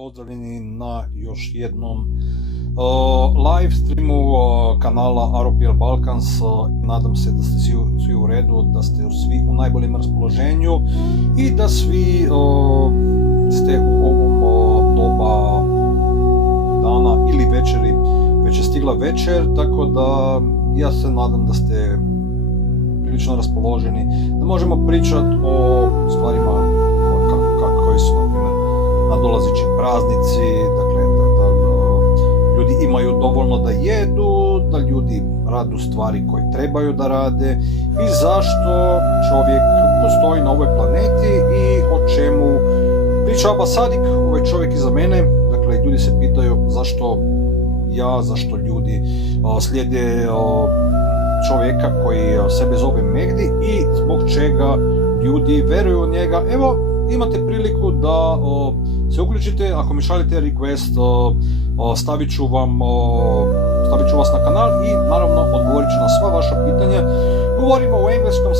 pozdravljeni na još jednom live streamu kanala AROPL Balkans. Nadam se da ste svi u redu, da ste svi u najboljem raspoloženju i da svi ste u ovom doba dana ili večeri. Već je stigla večer, tako da ja se nadam da ste prilično raspoloženi, da možemo pričati o stvarima koji su, na primjer, nadolazeći praznici, dakle da ljudi imaju dovoljno da jedu, da ljudi rade stvari koje trebaju da rade i zašto čovjek postoji na ovoj planeti i o čemu priča Abba Sadik, ovaj čovjek iza mene. Dakle, ljudi se pitaju zašto zašto ljudi slijede čovjeka koji sebe zove Mehdi i zbog čega ljudi veruju u njega. Evo, imate priliku da se uključite. Ako mi šaljete request, stavit ću vas na kanal i naravno odgovorit ću na sva vaša pitanja. Govorimo o engleskom,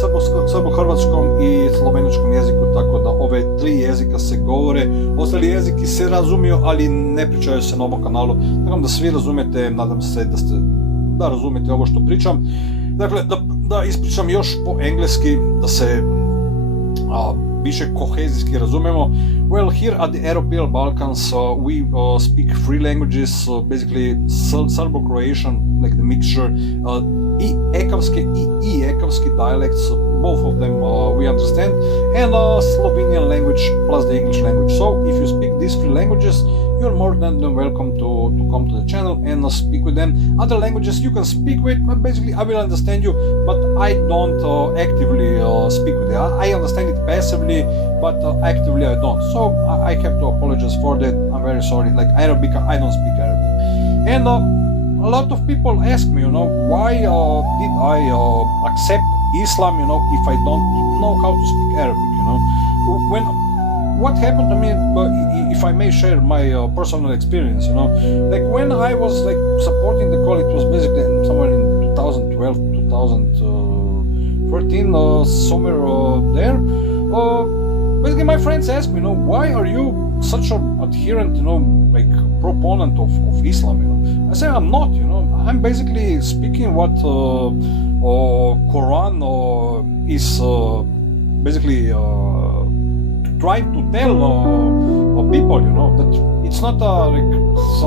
srbo-hrvatskom i sloveničkom jeziku, tako da ove tri jezika se govore. Ostali jeziki se razumiju, ali ne pričaju se na ovom kanalu. Tako da svi razumijete, nadam se da razumijete ovo što pričam. Dakle, da ispričam još po engleski, da se više kohezijski razumemo. Well, here at the AROPL Balkans we speak three languages, basically Serbo-Croatian, like the mixture, i ekavski i ekavski dialects, both of them we understand, and Slovenian language plus the English language. So if you speak these three languages, you're more than welcome to come to the channel and speak with them. Other languages you can speak with, but basically I will understand you, but I don't actively speak with it. I understand it passively, but actively I don't. So I have to apologize for that. I'm very sorry. Like Arabic, I don't speak Arabic. And a lot of people ask me, why did I accept Islam, if I don't know how to speak Arabic, what happened to me, if I may share my personal experience, like when I was supporting the call, it was basically somewhere in 2012, 2013, somewhere there. Basically my friends asked me, why are you such an adherent, proponent of Islam, I say I'm not, I'm basically speaking what Quran is basically trying to tell people, that it's not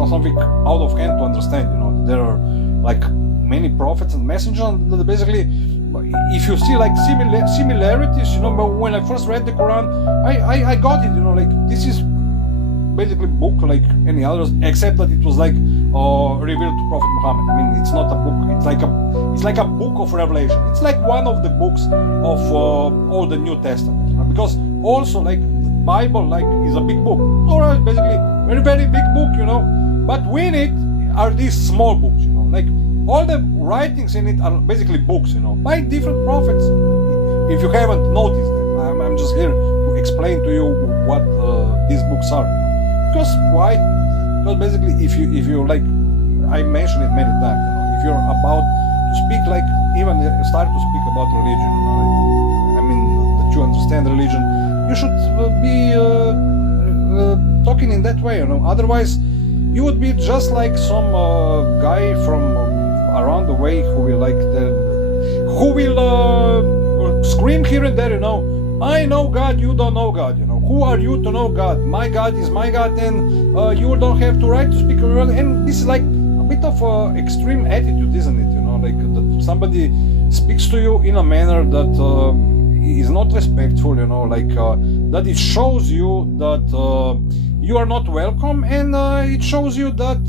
something out of hand to understand, there are many prophets and messengers that basically, if you see similarities, when I first read the Quran, I got it, this is basically book like any others, except that it was revealed to Prophet Muhammad. I mean, it's not a book, it's like a book of revelation. It's like one of the books of all the New Testament, because also Bible is a big book. Torah is basically very, very big book, but within it are these small books, all the writings in it are basically books, by different prophets. If you haven't noticed that, I'm just here to explain to you what these books are. Because why? Because basically, if you I mentioned it many times, if you're about to speak, even start to speak about religion, that you understand religion, you should be talking in that way, Otherwise, you would be just like some guy from around the way who will scream here and there, I know God, you don't know God, Who are you to know God? My God is my God, and you don't have the right to speak around. And this is a bit of extreme attitude, isn't it? That somebody speaks to you in a manner that is not respectful, that it shows you that you are not welcome, and it shows you that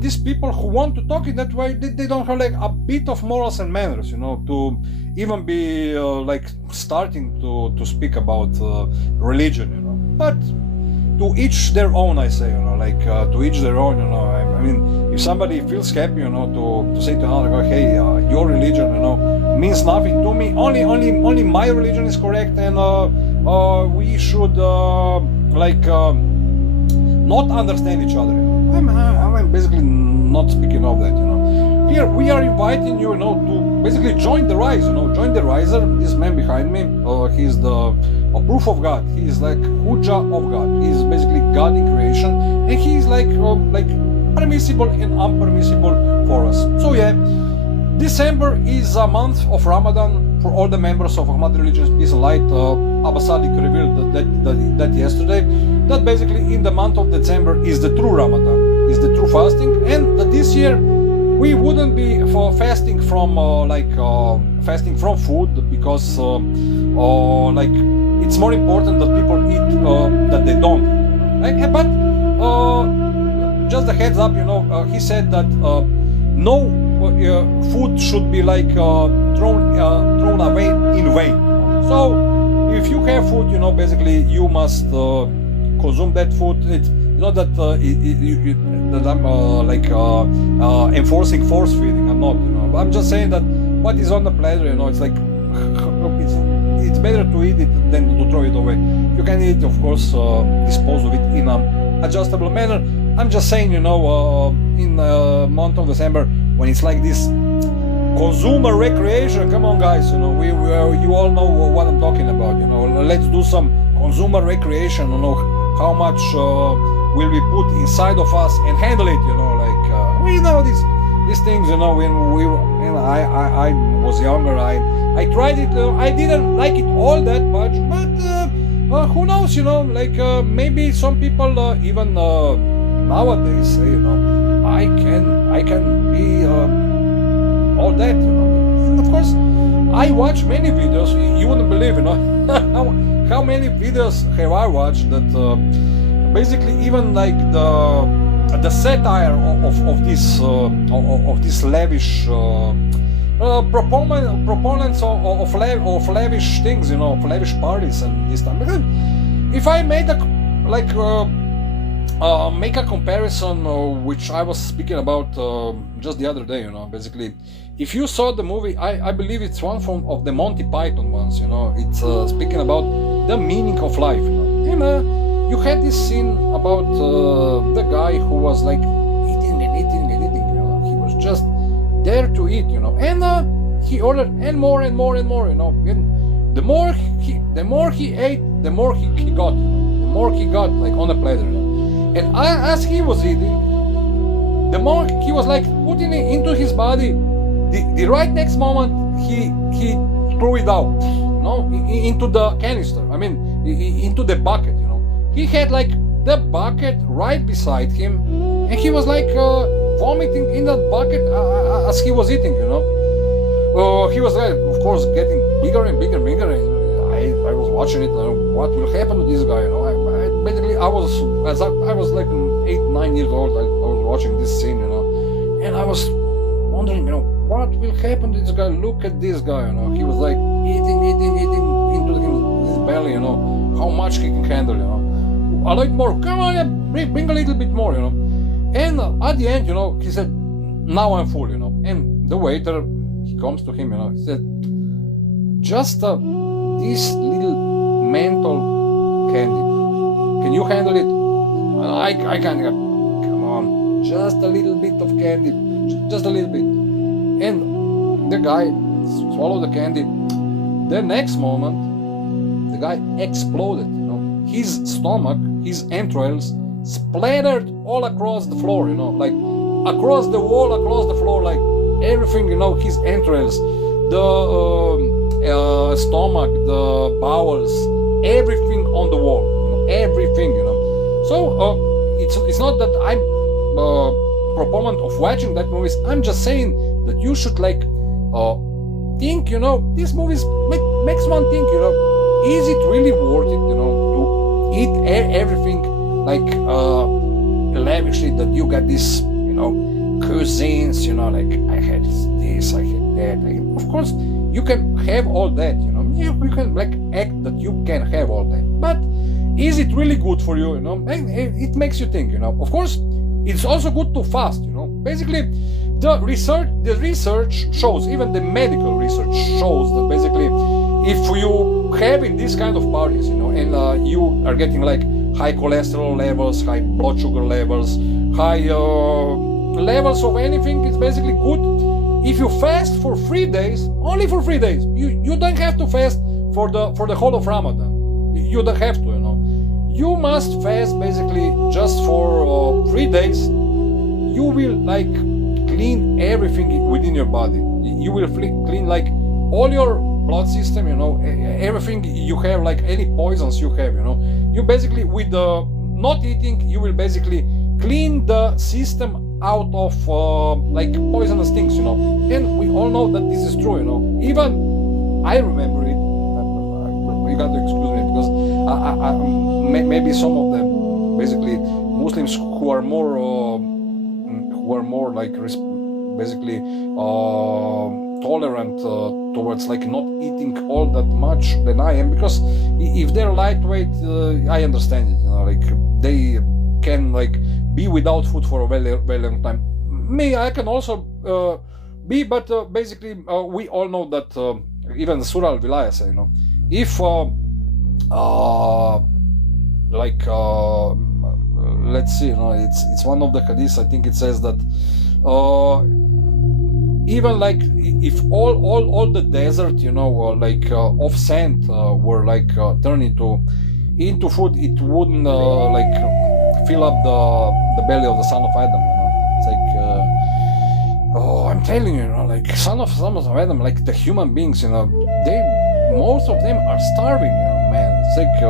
these people who want to talk in that way, they don't have a bit of morals and manners, to even be starting to speak about religion, But to each their own, I say, to each their own, I mean, if somebody feels happy, to say to another guy, hey, your religion, means nothing to me. Only my religion is correct, and we should not understand each other. I'm basically not speaking of that, Here we are inviting you, to basically join the rise, join the riser. This man behind me, he's the proof of God. He is like Hujjah of God. He is basically God in creation. like permissible and unpermissible for us. So yeah, December is a month of Ramadan for all the members of Ahmad Religion Peace and Light. Abba Sadiq revealed that yesterday, that basically in the month of December is the true Ramadan, is the true fasting, and that this year we wouldn't be for fasting from fasting from food, because like it's more important that people eat that they don't eat, like, but just a heads up, he said that no food should be like thrown away in vain. So if you have food, basically you must consume that food. It's not that that I'm enforcing force feeding. I'm not, but I'm just saying that what is on the platter, it's like it's better to eat it than to throw it away. You can eat, of course, dispose of it in an adjustable manner. I'm just saying, in the month of December, when it's like this consumer recreation, come on guys, you all know what I'm talking about. Let's do some consumer recreation. How much will we put inside of us and handle it, we know these things, when I was younger, I tried it. I didn't like it all that much, but who knows, maybe some people even nowadays say, I can be all that, and of course I watch many videos. You wouldn't believe, how many videos have I watched that basically even like the satire of this lavish proponents of lavish things, of lavish parties and this time. Because if I made make a comparison, which I was speaking about just the other day, basically, if you saw the movie, I believe it's one of the Monty Python ones, it's speaking about the meaning of life, and you had this scene about the guy who was like eating and eating and eating, he was just there to eat, and he ordered and more and more and more, and the more he ate, the more he got, the more he got like on the platter, and as he was eating, the more he was like putting it into his body. The right next moment he threw it out, into the canister. I mean, into the bucket. He had like the bucket right beside him, and he was like vomiting in that bucket as he was eating. He was of course getting bigger and bigger and bigger. And I was watching it. What will happen to this guy? Basically, I was like 8-9 years old. I was watching this scene, and I was wondering, what will happen to this guy? Look at this guy, he was like eating into his belly, how much he can handle, a lot more. Come on, bring a little bit more, And at the end, he said, now I'm full, And the waiter, he comes to him, he said, just this little menthol candy, can you handle it? I can't. Come on, just a little bit of candy, just a little bit. And the guy swallowed the candy. The next moment, the guy exploded. His stomach, his entrails splattered all across the floor. Like across the wall, across the floor, like everything. His entrails, the stomach, the bowels, everything on the wall. Everything. So it's not that I'm proponent of watching that movies. I'm just saying that you should like think, these movies makes one think, is it really worth it, to eat everything like lavishly, that you got this, cuisines, like I had this, I had that. Of course, you can have all that, you can like act that you can have all that, but is it really good for you, it makes you think, Of course, it's also good to fast, Basically, the research shows, even the medical research shows that basically, if you having this kind of parties, and you are getting like high cholesterol levels, high blood sugar levels, high levels of anything, it's basically good if you fast for 3 days, only for 3 days. You don't have to fast for the whole of Ramadan. You don't have to, You must fast basically just for 3 3 days, you will like clean everything within your body. You will clean like all your blood system, you know, everything you have, like any poisons you have, you know. You basically, with the not eating, you will basically clean the system out of like poisonous things, you know. And we all know that this is true, you know. Even I remember it. You got to excuse me, because maybe some of them, basically Muslims who are more like basically tolerant towards like not eating all that much than I am, because if they're lightweight, I understand it, you know, like they can like be without food for a very, very long time. Me, I can also be, but basically we all know that even Surah Al-Wilaya say, you know, if let's see, you know, it's one of the hadiths, I think it says that even like if all the desert, you know, like of sand were like turned into food, it wouldn't like fill up the belly of the son of Adam, you know. It's like I'm telling you, you know, like son of Adam, like the human beings, you know, most of them are starving, you know, man. It's like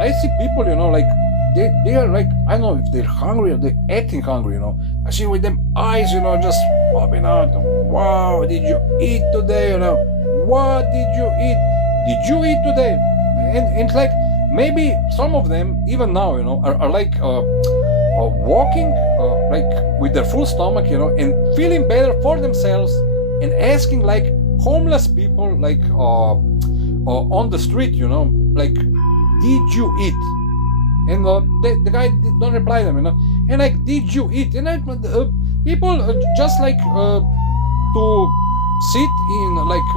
I see people, you know, like they are like, I don't know if they're hungry or they're acting hungry, you know. I see with them eyes, you know, just popping out. Wow, did you eat today? You know, what did you eat? Did you eat today? And it's like maybe some of them even now, you know, are like walking like with their full stomach, you know, and feeling better for themselves, and asking like homeless people like on the street, you know, like, did you eat? And the guy don't reply them, you know, and like, did you eat? And people just like to sit in like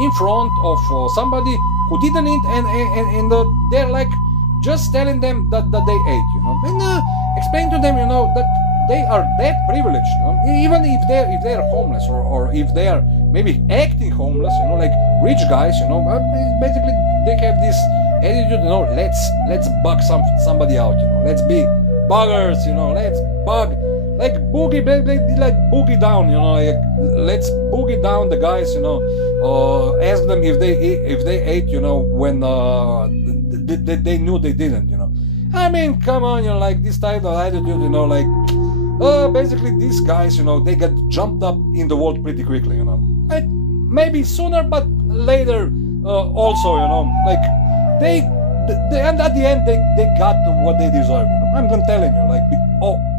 in front of somebody who didn't eat, and they're like just telling them that they ate, you know, and explain to them, you know, that they are that privileged, you know, even if they're homeless, or if they are maybe acting homeless, you know, like rich guys, you know, basically they have this attitude, you know, let's bug somebody out, you know, let's be buggers, you know, let's bug, like boogie, like boogie down, you know, like let's boogie down the guys, you know, ask them if they ate, you know, when they knew they didn't, you know. I mean, come on, you know, like this type of attitude, you know, like basically these guys, you know, they get jumped up in the world pretty quickly, you know, like, maybe sooner but later also, you know, like they and at the end they got what they deserve, you know. I'm telling you, like,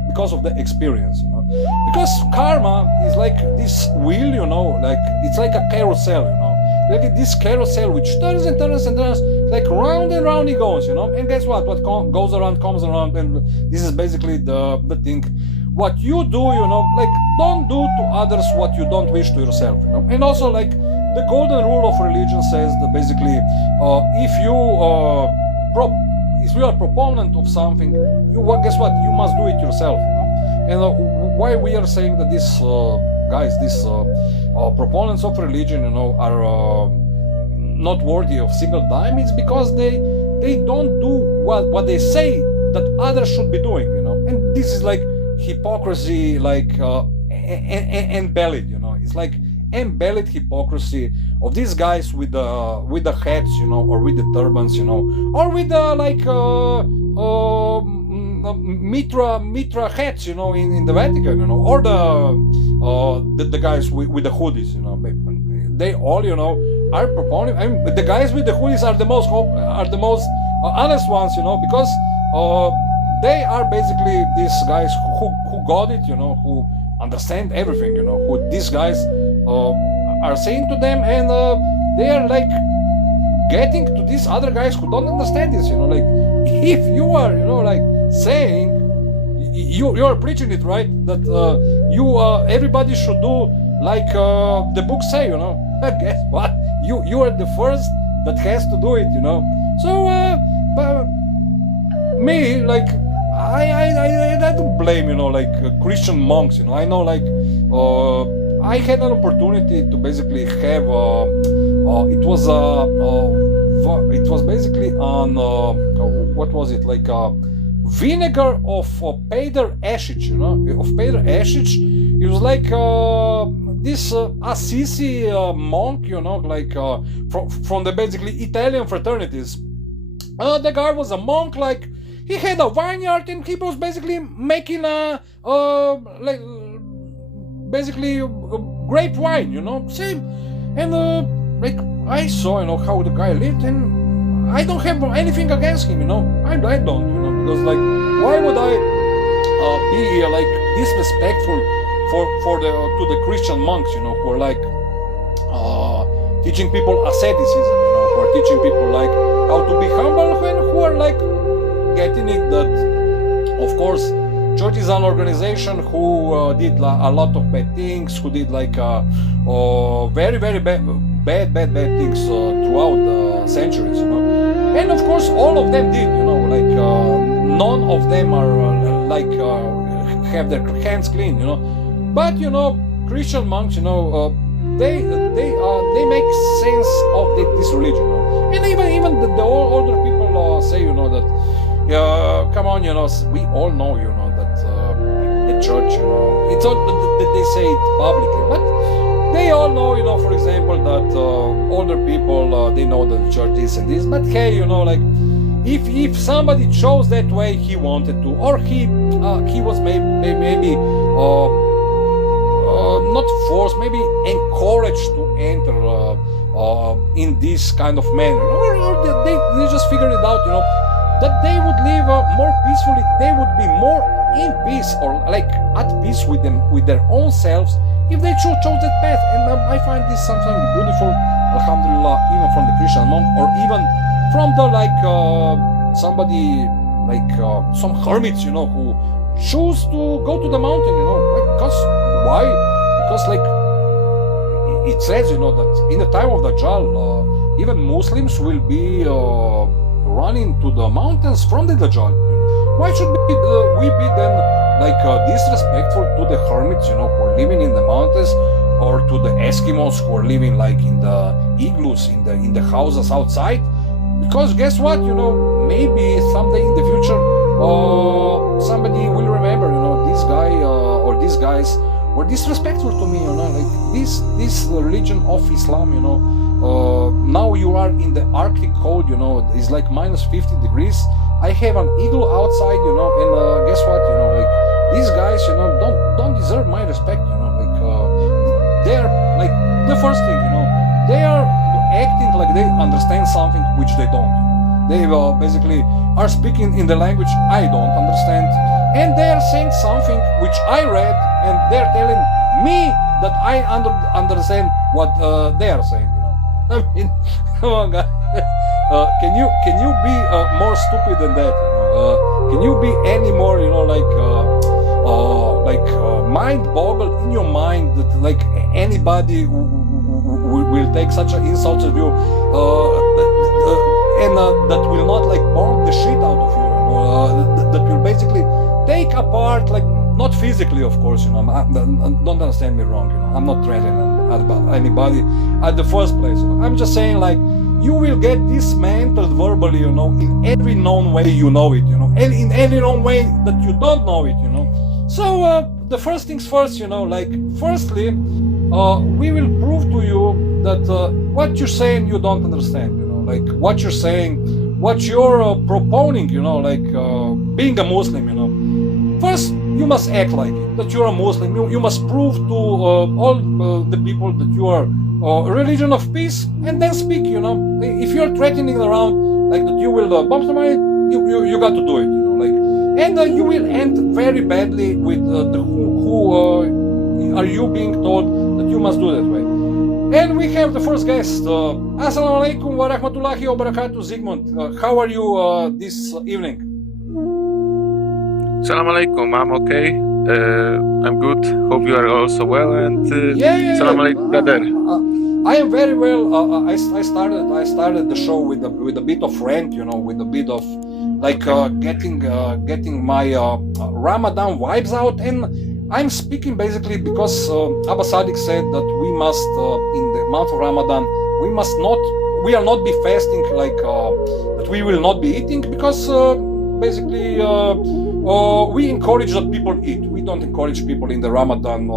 because of the experience, you know, because karma is like this wheel, you know, like it's like a carousel, you know, like this carousel which turns and turns and turns, like round and round it goes, you know. And guess what goes around comes around, and this is basically the thing. What you do, you know, like, don't do to others what you don't wish to yourself, you know. And also, like, the golden rule of religion says that basically if you are a proponent of something, guess what, you must do it yourself, you know. And why we are saying that these guys, these proponents of religion, you know, are not worthy of single dime, it's because they don't do what they say that others should be doing, you know. And this is like hypocrisy, like embellied, you know. It's like embellied hypocrisy of these guys with the hats, you know, or with the turbans, you know, or with the like mitra hats, you know, in the Vatican, you know, or the guys with the hoodies, you know. They all, you know, are proponing. I mean, the guys with the hoodies are the most honest ones, you know, because they are basically these guys who got it, you know, who understand everything, you know, who these guys are saying to them, and they are like getting to these other guys who don't understand this, you know. Like, if you are, you know, like saying you are preaching it, right, that everybody should do like the books say, you know. Guess what? You are the first that has to do it, you know. So but me, like, I don't blame, you know, like Christian monks, you know. I know, like, I had an opportunity to basically have it was basically on what was it, like vinegar of Peter Ashic, you know, of Peter Ashic. It was like this Assisi monk, you know, like from the basically Italian fraternities. The guy was a monk, like he had a vineyard and he was basically making like basically grape wine, you know, same. And like I saw, you know, how the guy lived, and I don't have anything against him, you know. I don't, you know, because like why would I be like disrespectful for the to the Christian monks, you know, who are like teaching people asceticism, you know, who are teaching people like how to be humble, and who are like getting it that, of course, church is an organization who did a lot of bad things, who did like very bad things throughout the centuries, you know. And of course, all of them did, you know, like none of them are like have their hands clean, you know. But you know, Christian monks, you know, they make sense of this religion, you know? And even the older people say, you know, that come on, you know, we all know, you know, that the church, you know, it's all that they say it publicly, but they all know, you know, for example, that older people they know that the church is and this. But hey, you know, like if somebody chose that way he wanted to, or he was maybe not forced, maybe encouraged to enter in this kind of manner, or they just figured it out, you know, that they would live more peacefully, they would be more in peace, or like at peace with their own selves, if they chose that path. And I find this something beautiful, alhamdulillah, even from the Christian monk, or even from the like somebody like some hermits, you know, who choose to go to the mountain, you know, because why? Because like it says, you know, that in the time of Dajjal, even Muslims will be running to the mountains from the Dajjal. Why should we be then like disrespectful to the hermits, you know, who are living in the mountains, or to the Eskimos who are living like in the igloos, in the houses outside? Because guess what, you know, maybe someday in the future somebody will remember, you know, this guy or these guys were disrespectful to me, you know, like this religion of Islam, you know. Now you are in the Arctic cold, you know, it's like minus 50 degrees. I have an igloo outside, you know, and guess what, you know, like these guys, you know, don't deserve my respect, you know, like they're like the first thing, you know, they are acting like they understand something which they don't. They basically are speaking in the language I don't understand, and they are saying something which I read, and they're telling me that I understand what they are saying, you know. I mean, come on, guys. Can you be more stupid than that? You know? Can you be any more, you know, like mind-boggled in your mind that like anybody will take such an insult to you, and that will not like bomb the shit out of you, that will basically take apart, like not physically, of course, you know. Don't understand me wrong, you know. I'm not threatening anybody at the first place, you know. I'm just saying, like, you will get dismantled verbally, you know, in every known way you know it, you know, and in any known way that you don't know it, you know. So the first things first, you know, like firstly, we will prove to you that what you're saying you don't understand, you know, like what you're saying, what you're proponing, you know, like being a Muslim, you know. First, you must act like it, that you're a Muslim. You must prove to all the people that you are a religion of peace, and then speak, you know. If you're threatening around like that you will bomb somebody, you got to do it, you know, like, and you will end very badly with who are you being told that you must do that way. And we have the first guest. Assalamu alaikum wa rahmatullahi wa barakatuh, Zygmunt. How are you this evening? Assalamu alaikum, I'm okay. I'm good. Hope you are also well. And Assalamu alaikum, brother. I am very well. I started the show with a bit of rant, you know, with a bit of like getting my Ramadan vibes out, and I'm speaking basically because Abba Sadiq said that we must in the month of Ramadan we are not be fasting, like that we will not be eating, because basically we encourage that people eat. We don't encourage people in the Ramadan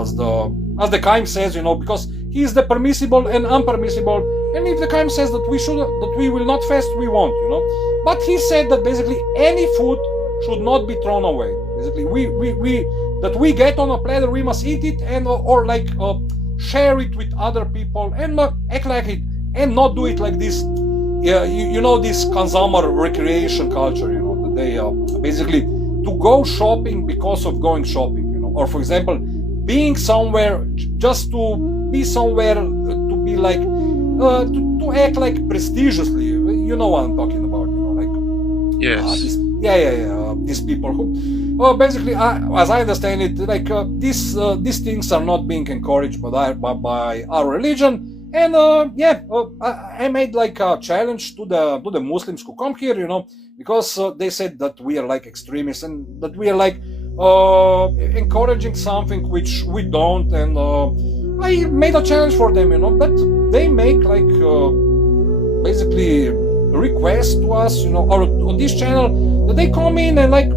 as the Qaim says, because he is the permissible and unpermissible. And if the Qaim says that we will not fast, we won't, But he said that basically any food should not be thrown away. Basically, we get on a platter, we must eat it and or share it with other people and act like it and not do it like this. This consumer recreation culture. That they basically to go shopping because of going shopping. Or for example, being somewhere just to be somewhere to be like to act like prestigiously. You know what I'm talking about. Yes. These people who, basically, as I understand it, these things are not being encouraged by our religion. And I made like a challenge to the Muslims who come here, because they said that we are like extremists and that we are like encouraging something which we don't. And I made a challenge for them, but they make like basically request to us, or on this channel, that they come in and like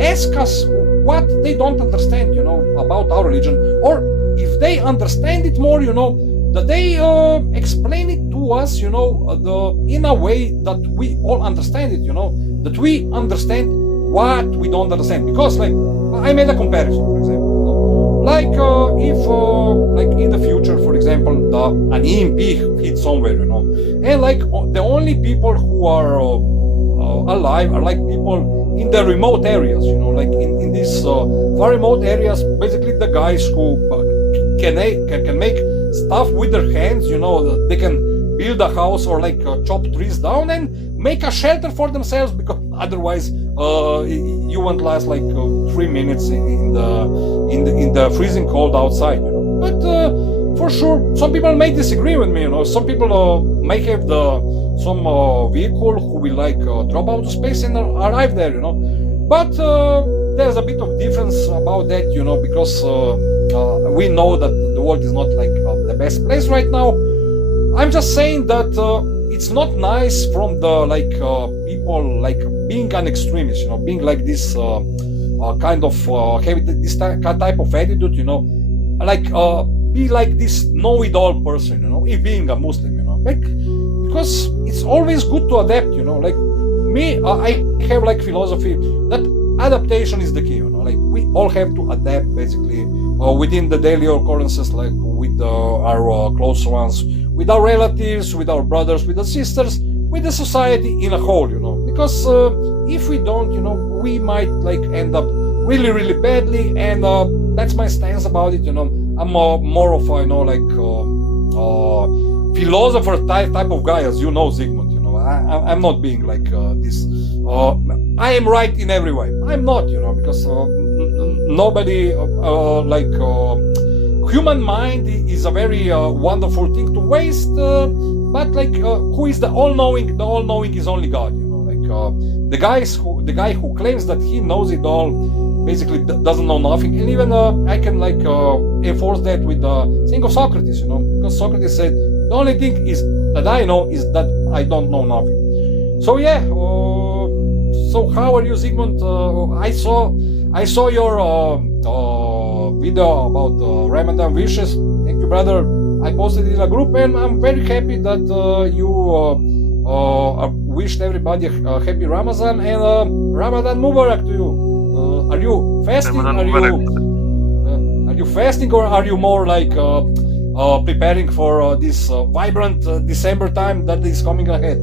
ask us what they don't understand, about our religion, or if they understand it more, that they explain it to us, in a way that we all understand it, that we understand what we don't understand. Because like I made a comparison, for example. Like if like in the future, for example, an EMP hits somewhere, and like the only people who are alive are like people in the remote areas, like in these far remote areas, basically the guys who can make stuff with their hands, they can build a house or like chop trees down and make a shelter for themselves, because otherwise you won't last like 3 minutes in the freezing cold outside. But for sure, some people may disagree with me. Some people may have some vehicle who will like drop out of space and arrive there. But there's a bit of difference about that, because we know that the world is not like the best place right now. I'm just saying that it's not nice from the people like being an extremist, being like this kind of having this type of attitude, be like this know-it-all person, if being a Muslim, because it's always good to adapt, like me, I have like philosophy that adaptation is the key, like we all have to adapt basically within the daily occurrences, like with our close ones, with our relatives, with our brothers, with our sisters, with the society in a whole, because if we don't, we might like end up really, really badly. And that's my stance about it. I'm more of a, philosopher type of guy, as you know, Zygmunt. I'm not being like this. I am right in every way. I'm not, because nobody human mind is a very wonderful thing to waste. But like, who is the all-knowing? The all-knowing is only God. The guy who claims that he knows it all basically doesn't know nothing. And even I can like enforce that with the thing of Socrates. Because Socrates said the only thing is that I know is that I don't know nothing. So yeah. So how are you, Zygmunt? I saw your video about Ramadan wishes. Thank you, brother. I posted it in a group, and I'm very happy that you wished everybody a happy Ramadan and Ramadan Mubarak to you. Are you fasting? Are you fasting, or are you more like preparing for this vibrant December time that is coming ahead?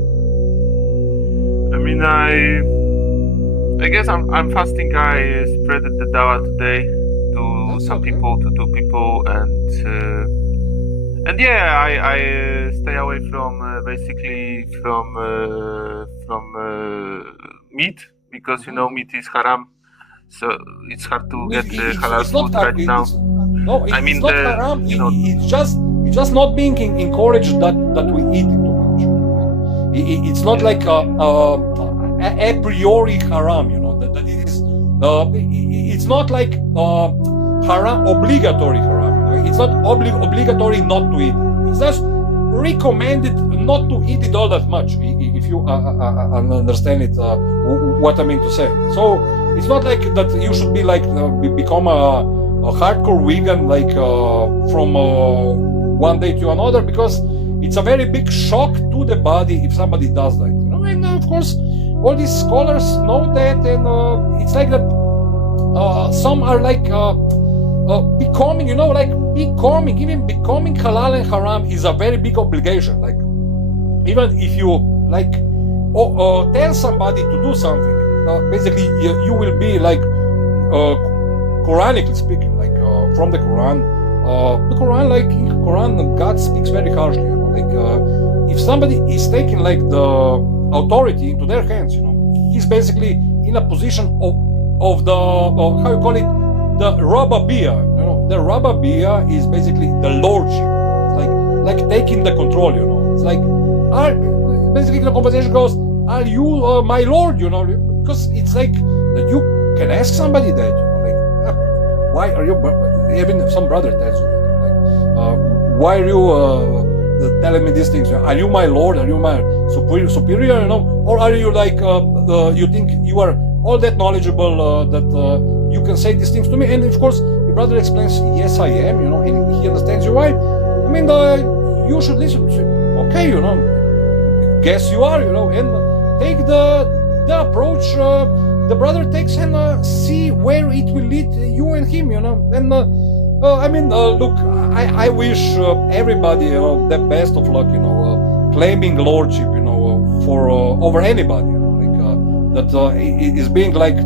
I mean, I guess I'm fasting. I spread the dawah today to some people, to 2 people, and yeah, I stay away from basically from meat, because meat is haram, so it's hard to get halal food right now. I mean, it's not haram. It's just not being encouraged that we eat it too much. It's not like a priori haram, that it is. It's not like haram, obligatory haram. It's not obligatory not to eat. It's just recommended not to eat it all that much, if you understand it, what I mean to say. So it's not like that you should be like become a hardcore vegan like from one day to another, because it's a very big shock to the body if somebody does that, you know. And of course all these scholars know that, and it's like that some are like becoming, you know, like even becoming halal and haram is a very big obligation. Like even if you like tell somebody to do something, basically you will be like Quranically speaking, like from the Quran, like in Quran, God speaks very harshly, you know. Like if somebody is taking like the authority into their hands, you know, he's basically in a position of the how you call it, the rababiyah. You know, the rababiyah is basically the lordship. It's like taking the control, you know. It's like basically the conversation goes, are you my lord, you know? Because it's like that you can ask somebody that, you know, like why are you, even some brother tells you that, like why are you telling me these things? Are you my lord? Are you my superior, you know? Or are you like you think you are all that knowledgeable that you can say these things to me? And of course your brother explains, yes I am, you know, and he understands your why. I mean, you should listen. Okay, you know, guess you are, you know, and take the approach the brother takes, and see where it will lead you and him, you know. And I mean, look, I wish everybody, you know, the best of luck, you know, claiming lordship, you know, for over anybody, you know, like that is being like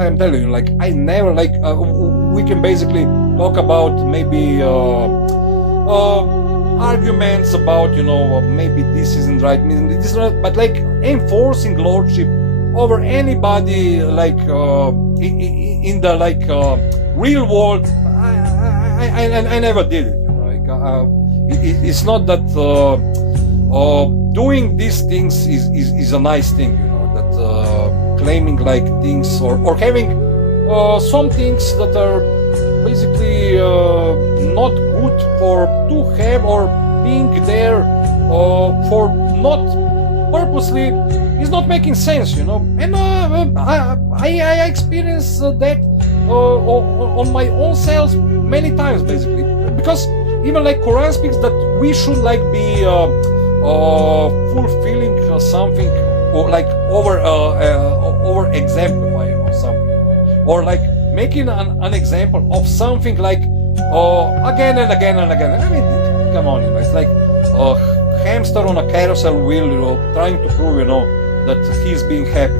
I'm telling you, like I never like we can basically talk about maybe arguments about, you know, maybe this isn't right, this is not, but like enforcing lordship over anybody, like in the like real world, I never did it, you know. Like it's not that doing these things is a nice thing, you know, that claiming like things or having some things that are basically not good for to have, or being there for not purposely, is not making sense, you know. And I experienced that on my own self many times, basically, because even like Quran speaks that we should like be fulfilling something, or like over exemplify, you know, something, or like making an example of something like again and again and again. I mean, come on, you know, it's like a hamster on a carousel wheel, you know, trying to prove, you know, that he's being happy,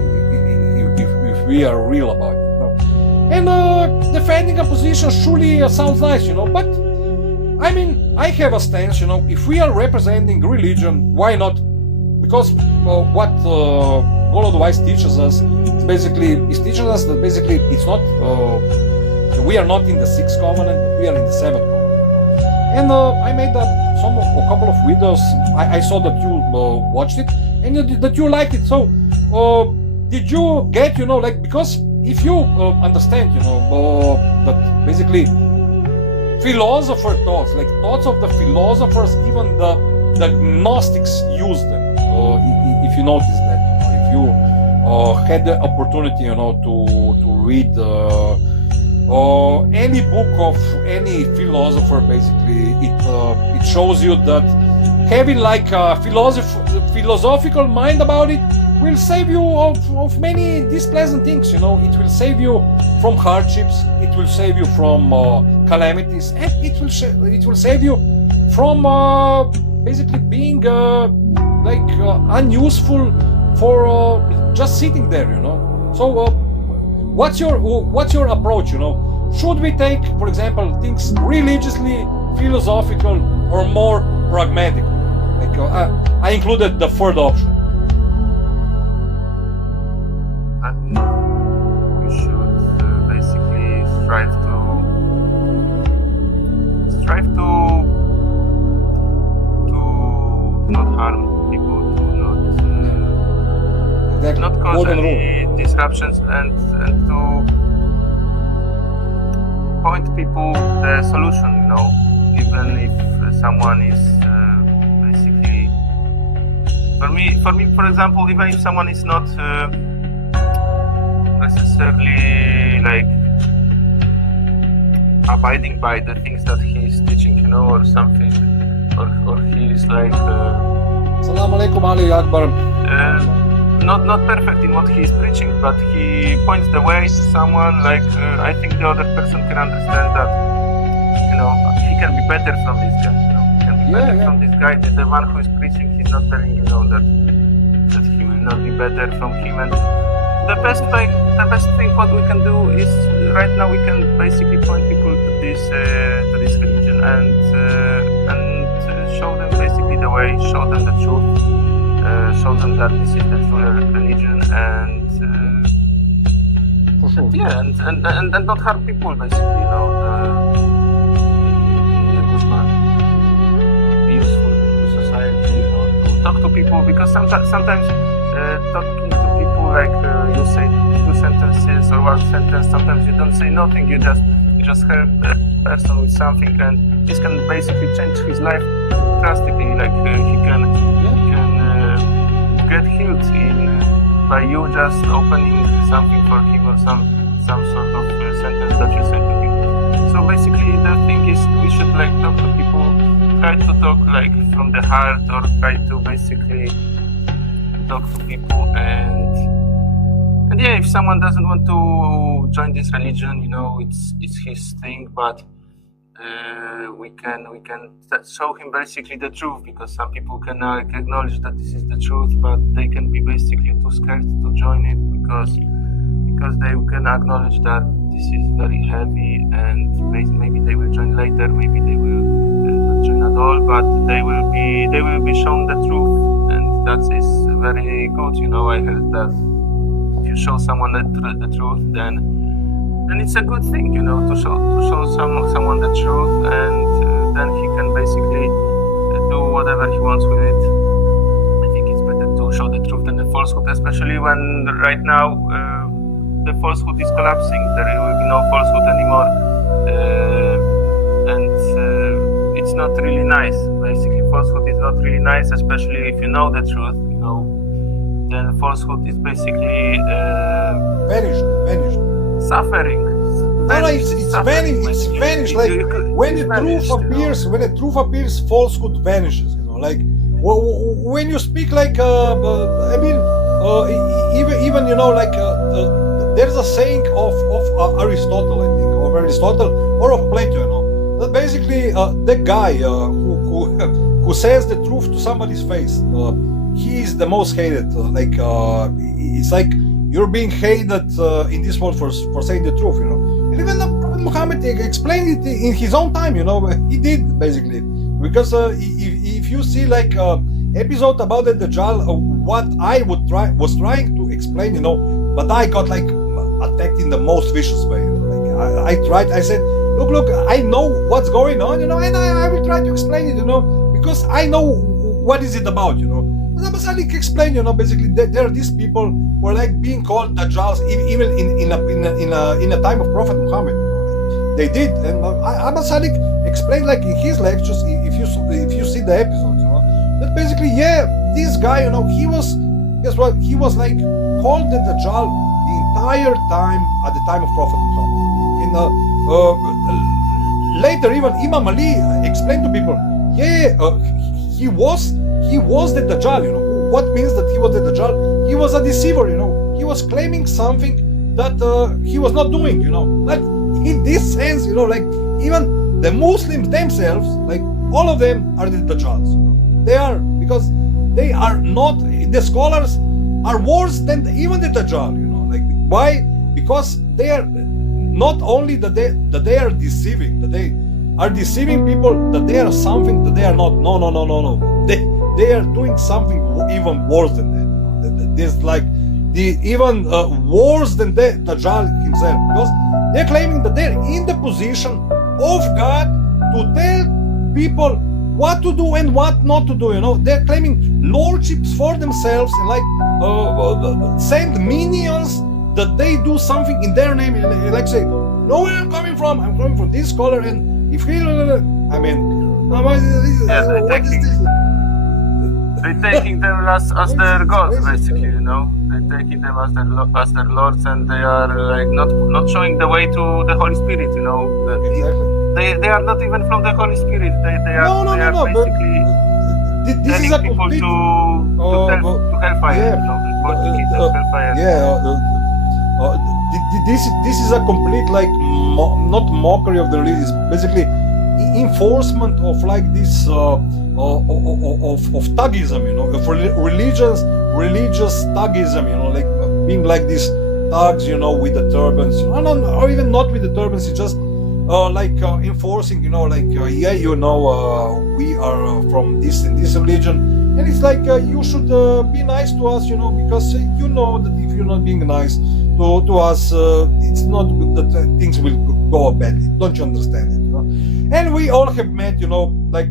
if we are real about it, you know. And defending a position surely sounds nice, you know, but I mean, I have a stance, you know, if we are representing religion, why not? Because what God Wise teaches us, is teaching us that basically it's not, we are not in the 6th covenant, but we are in the 7th covenant. And I made a couple of videos. I saw that you watched it and that you liked it. So did you get, you know, like, because if you understand, you know, that basically philosopher thoughts, like thoughts of the philosophers, even the Gnostics use them. If you notice that, you know, if you had the opportunity, you know, to read any book of any philosopher, basically it shows you that having like a philosophical mind about it will save you of many displeasant things, you know. It will save you from hardships, it will save you from calamities, and it will save you from basically being like unuseful for just sitting there, you know. So what's your approach, you know? Should we take, for example, things religiously, philosophical, or more pragmatic? Like I included the third option. You should basically strive to not harm people, to not cause any disruptions, and to point people the solution, you know, even if someone is basically, for me, for example, even if someone is not necessarily like abiding by the things that he is teaching, or something, or he is like Salam alaikum Ali Akbar. not perfect in what he is preaching, but he points the way to someone. Like I think the other person can understand that he can be better from this guy. He can be better from this guy. The one who is preaching, he's not telling that he will not be better from him. And the best thing what we can do is right now we can basically point people to this religion and show them basically the way, show them the truth, show them that this is the true religion, and For sure. yeah, and not harm people basically. Be a good man, be useful to society. To talk to people, because sometimes talking to people, like you say 2 sentences or 1 sentence, sometimes you don't say nothing, you just help the person with something, and this can basically change his life drastically. Like he can get healed by you just opening something for him, or some sort of sentence that you say to him. So basically the thing is, we should like talk to people, try to talk like from the heart, or try to basically talk to people, and yeah, if someone doesn't want to join this religion, it's his thing, but we can show him basically the truth, because some people can acknowledge that this is the truth, but they can be basically too scared to join it, because they can acknowledge that this is very heavy, and maybe they will join later, maybe they will not join at all, but they will be shown the truth, and that is very good. I heard that if you show someone the truth, then it's a good thing, to show someone the truth, and then he can basically do whatever he wants with it. I think it's better to show the truth than the falsehood, especially when right now the falsehood is collapsing. There will be no falsehood anymore, and it's not really nice. Basically, falsehood is not really nice, especially if you know the truth. Then falsehood is basically Vanished. suffering. It's vanished. Like when the truth appears, falsehood vanishes. Like when you speak, like even like there's a saying of Aristotle, I think, of Aristotle or of Plato. That basically the guy who says the truth to somebody's face, he is the most hated. It's like you're being hated in this world for saying the truth, And even Prophet Muhammad explained it in his own time, He did basically, because if you see like episode about the Dajjal, what I was trying to explain, but I got like attacked in the most vicious way. I said, look, I know what's going on, and I will try to explain it, because I know what is it about, I must like explain, basically there are these people who are like being called Dajjals, even in a time of Prophet Muhammad. They did, and I must like explain, like in his lectures, if you see the episodes, that basically, this guy, he was, guess what? He was like called the Dajjal the entire time at the time of Prophet Muhammad. Later, even Imam Ali explained to people, he was the Dajjal, What means that he was the Dajjal? He was a deceiver, He was claiming something that he was not doing, Like in this sense, like even the Muslims themselves, like all of them are the Dajjals. They are, because they are not, the scholars are worse than even the Dajjal, Like why? Because they are not only that they are deceiving, that they are deceiving people, that they are something that they are not. No. They are doing something even worse than that. There's like even worse than the Dajjal himself, because they're claiming that they're in the position of God to tell people what to do and what not to do. They're claiming lordships for themselves, and like send minions that they do something in their name, and like say, no, where I'm coming from this scholar, and if he, What is this? They're taking them as their gods, basically, you know. They're taking them as their lords, and they are like not showing the way to the Holy Spirit, you know. Exactly. They are not even from the Holy Spirit. They are basically this is a people complete to hellfire, you know, to keep them hellfire. This is a complete like not mockery of the religion, basically enforcement of like this of thugism, you know, of religious thugism, you know, like being like these thugs, you know, with the turbans, you know, or even not with the turbans, it's just enforcing, you know, like you know, we are from this and this religion, and it's like you should be nice to us, you know, because you know that if you're not being nice to us, it's not good that things will go badly. Don't you understand it, you know? And we all have met, you know, like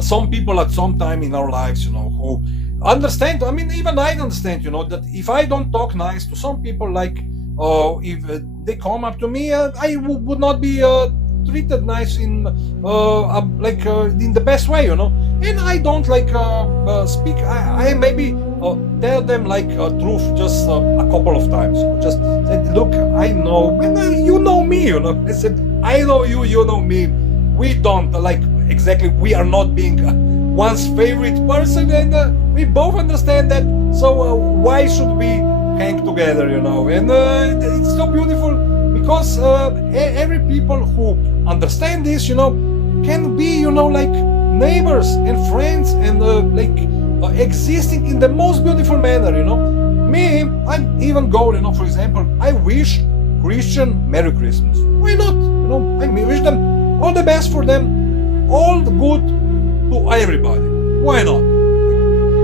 some people at some time in our lives, you know, who understand. I mean, even I understand, you know, that if I don't talk nice to some people, like if they come up to me, I would not be treated nice in in the best way, you know. And I don't like speak. I maybe tell them like truth just a couple of times. You know, just said, look, I know, and you know me, you know. I said, I know you, you know me. We don't like exactly. We are not being one's favorite person, and we both understand that. So why should we hang together, you know? And it's so beautiful because every people who understand this, you know, can be, you know, like neighbors and friends and existing in the most beautiful manner, you know. Me, I even go, you know, for example, I wish Christian Merry Christmas. Why not? You know, I wish them all the best for them, all the good to everybody. Why not?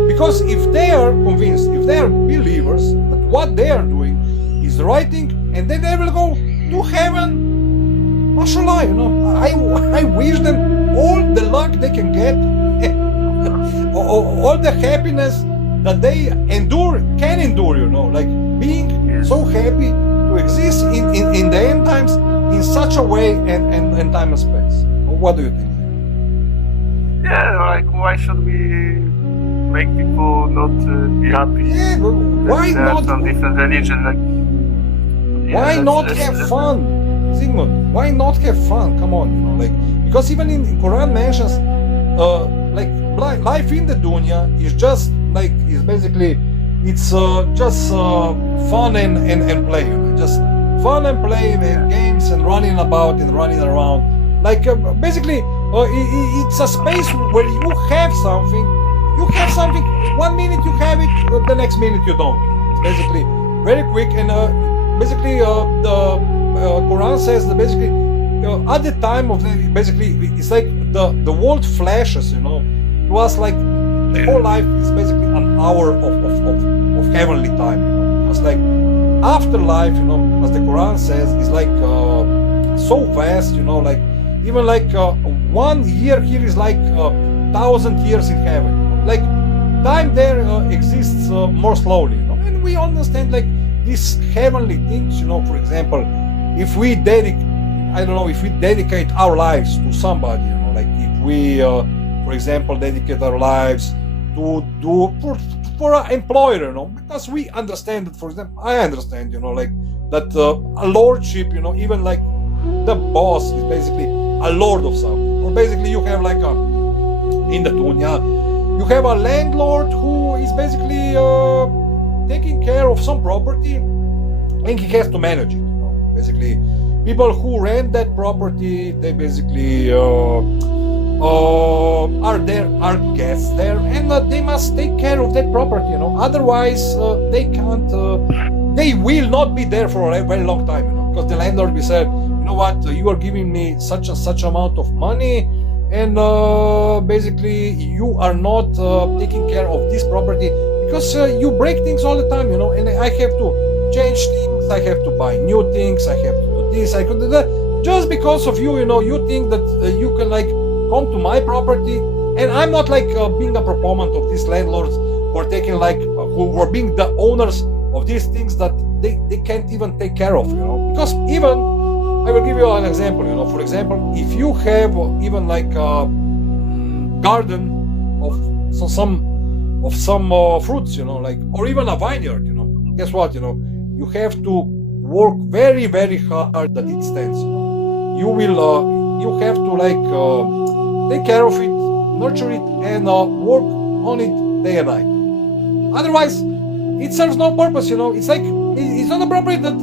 Because if they are convinced, if they are believers that what they are doing is the right thing, and then they will go to heaven, mashallah, you know, I wish them all the luck they can get, all the happiness that they can endure, you know, like being so happy to exist in the end times in such a way and time and space. What do you think? Yeah, like why should we make people not be happy? Yeah, why not? From different religion, like why not have fun, Zygmunt? Why not have fun? Come on, you know, like because even in Quran mentions, like life in the dunya is just like is basically it's just fun and play, you know, just fun and play and games and running about and running around. Like basically, it's a space where you have something. You have something. 1 minute you have it, the next minute you don't. It's basically very quick, and basically the Quran says that basically at the time of basically it's like the world flashes, you know, to us like the whole life is basically an hour of heavenly time. You know, it's like afterlife, you know, as the Quran says, is like so vast, you know, like even like 1 year here is like 1,000 years in heaven. You know? Like time there exists more slowly, you know, and we understand like these heavenly things, you know. For example, if we dedicate our lives to somebody, you know, like if we, for example, dedicate our lives to do for an employer, you know, because we understand that, for example, I understand, you know, like that a lordship, you know, even like the boss is basically a lord of something, or basically you have like in the dunya, you have a landlord who is basically taking care of some property, and he has to manage it, you know. Basically, people who rent that property, they basically are guests there, and they must take care of that property, you know. Otherwise, they can't. They will not be there for a very long time, you know, because the landlord will say, you know what, you are giving me such and such amount of money, and basically you are not taking care of this property because you break things all the time, you know, and I have to change things, I have to buy new things, I have to do this, I could do that, just because of you, you know. You think that you can like come to my property, and I'm not like being a proponent of these landlords who are taking like who are being the owners of these things that they can't even take care of, you know, because even I will give you an example. For example, if you have even like a garden of some fruits, like, or even a vineyard, guess what, you have to work very, very hard that it stands. You have to like take care of it, nurture it, and work on it day and night. Otherwise, it serves no purpose. It's like it's not appropriate that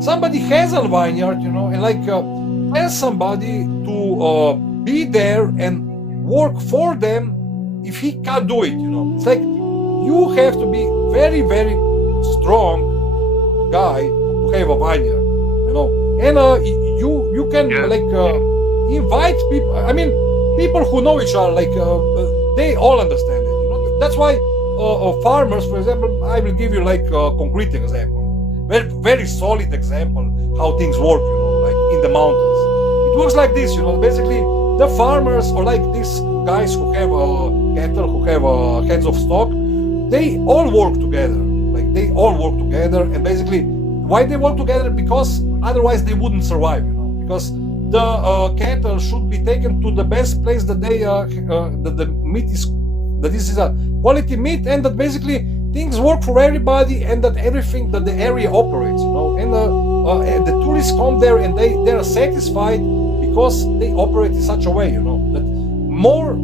somebody has a vineyard, and like tells somebody to be there and work for them if he can't do it. It's like you have to be very, very strong guy to have a vineyard, and you can like invite people. I mean, people who know each other, like they all understand it. That's why farmers, for example, I will give you like a concrete example, very, very solid example how things work. Like in the mountains, it works like this. Basically, the farmers, or like these guys who have cattle, who have heads of stock, they all work together. Like they all work together, and basically, why they work together? Because otherwise they wouldn't survive. Because the cattle should be taken to the best place that they that the meat is, that this is a quality meat, and that basically things work for everybody, and that everything that the area operates. And the tourists come there and they are satisfied because they operate in such a way. That more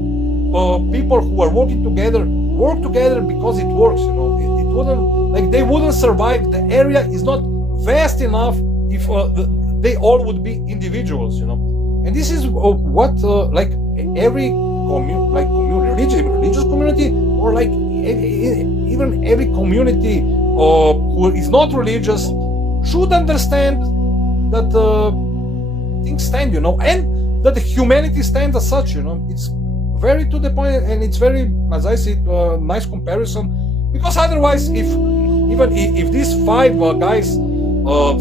people who are working together work together because it works. It wouldn't, like, they wouldn't survive. The area is not vast enough if they all would be individuals. And this is what like every religious community, or like even every community who is not religious should understand that things stand, and that humanity stands as such. It's very to the point, and it's very, as I see, nice comparison. Because otherwise, if these five guys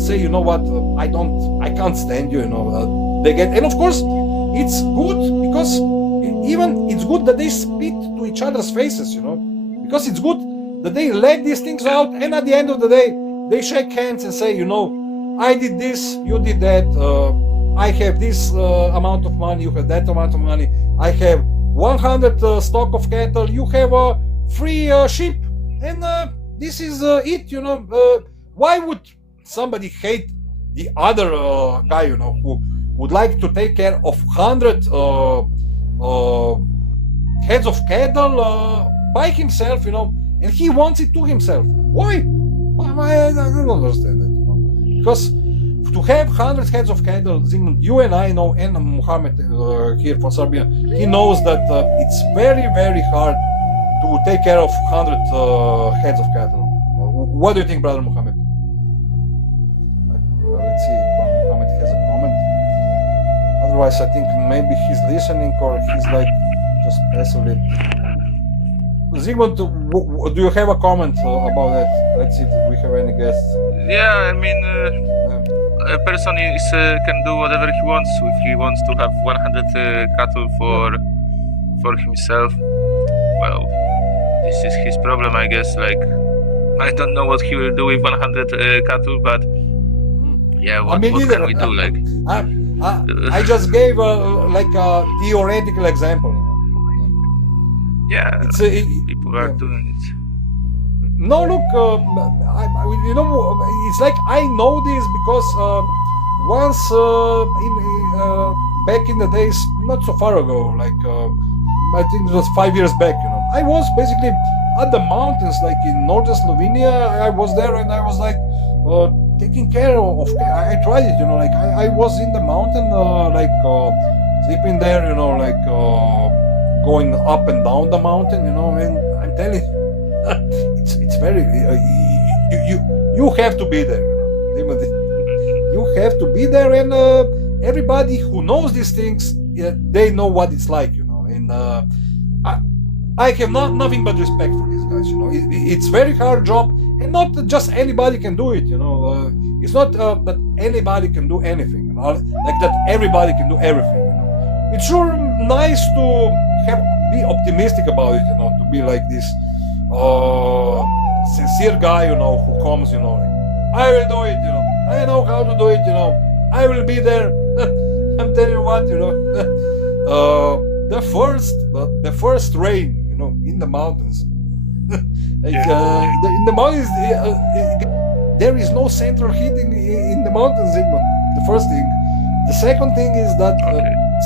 say, you know what, I can't stand you, they get, and of course, it's good because even it's good that they spit to each other's faces, because it's good that they let these things out, and at the end of the day, they shake hands and say, I did this, you did that, I have this amount of money, you have that amount of money, I have 100 stock of cattle, you have 3 sheep, and this is it. Why would somebody hate the other guy, who would like to take care of 100 heads of cattle by himself, and he wants it to himself? Why? I don't understand it. Because to have 100 heads of cattle, Zygmunt, you and I know, and Muhammad here from Serbia, he knows that it's very, very hard to take care of 100 heads of cattle. What do you think, brother Muhammad? Let's see, brother Muhammad has a comment. Otherwise, I think maybe he's listening, or he's like just passively. Zygmunt, do you have a comment about that? Let's see if we have any guests. Yeah, I mean, a person can do whatever he wants. If he wants to have 100 cattle for himself, well, this is his problem, I guess. Like, I don't know what he will do with 100 cattle, but yeah, what can we do? Like, I just gave like a theoretical example. Yeah, people are doing it. No, look, it's like I know this because once back in the days, not so far ago, like I think it was 5 years back, I was basically at the mountains, like in northern Slovenia. I was there and I was like taking care of. I tried it, like I was in the mountain, like sleeping there, like going up and down the mountain, and I'm telling you, it's very you have to be there. You have to be there, and everybody who knows these things, they know what it's like, and I have nothing but respect for these guys. It's very hard job, and not just anybody can do it. It's not that anybody can do anything, like that everybody can do everything. It's sure nice to be optimistic about it, to be like this sincere guy, who comes, like, I will do it, I know how to do it, I will be there. I'm telling you what, the first rain, in the mountains. In the mountains, there is no central heating in the mountains, Zygmunt. The first thing. The second thing is that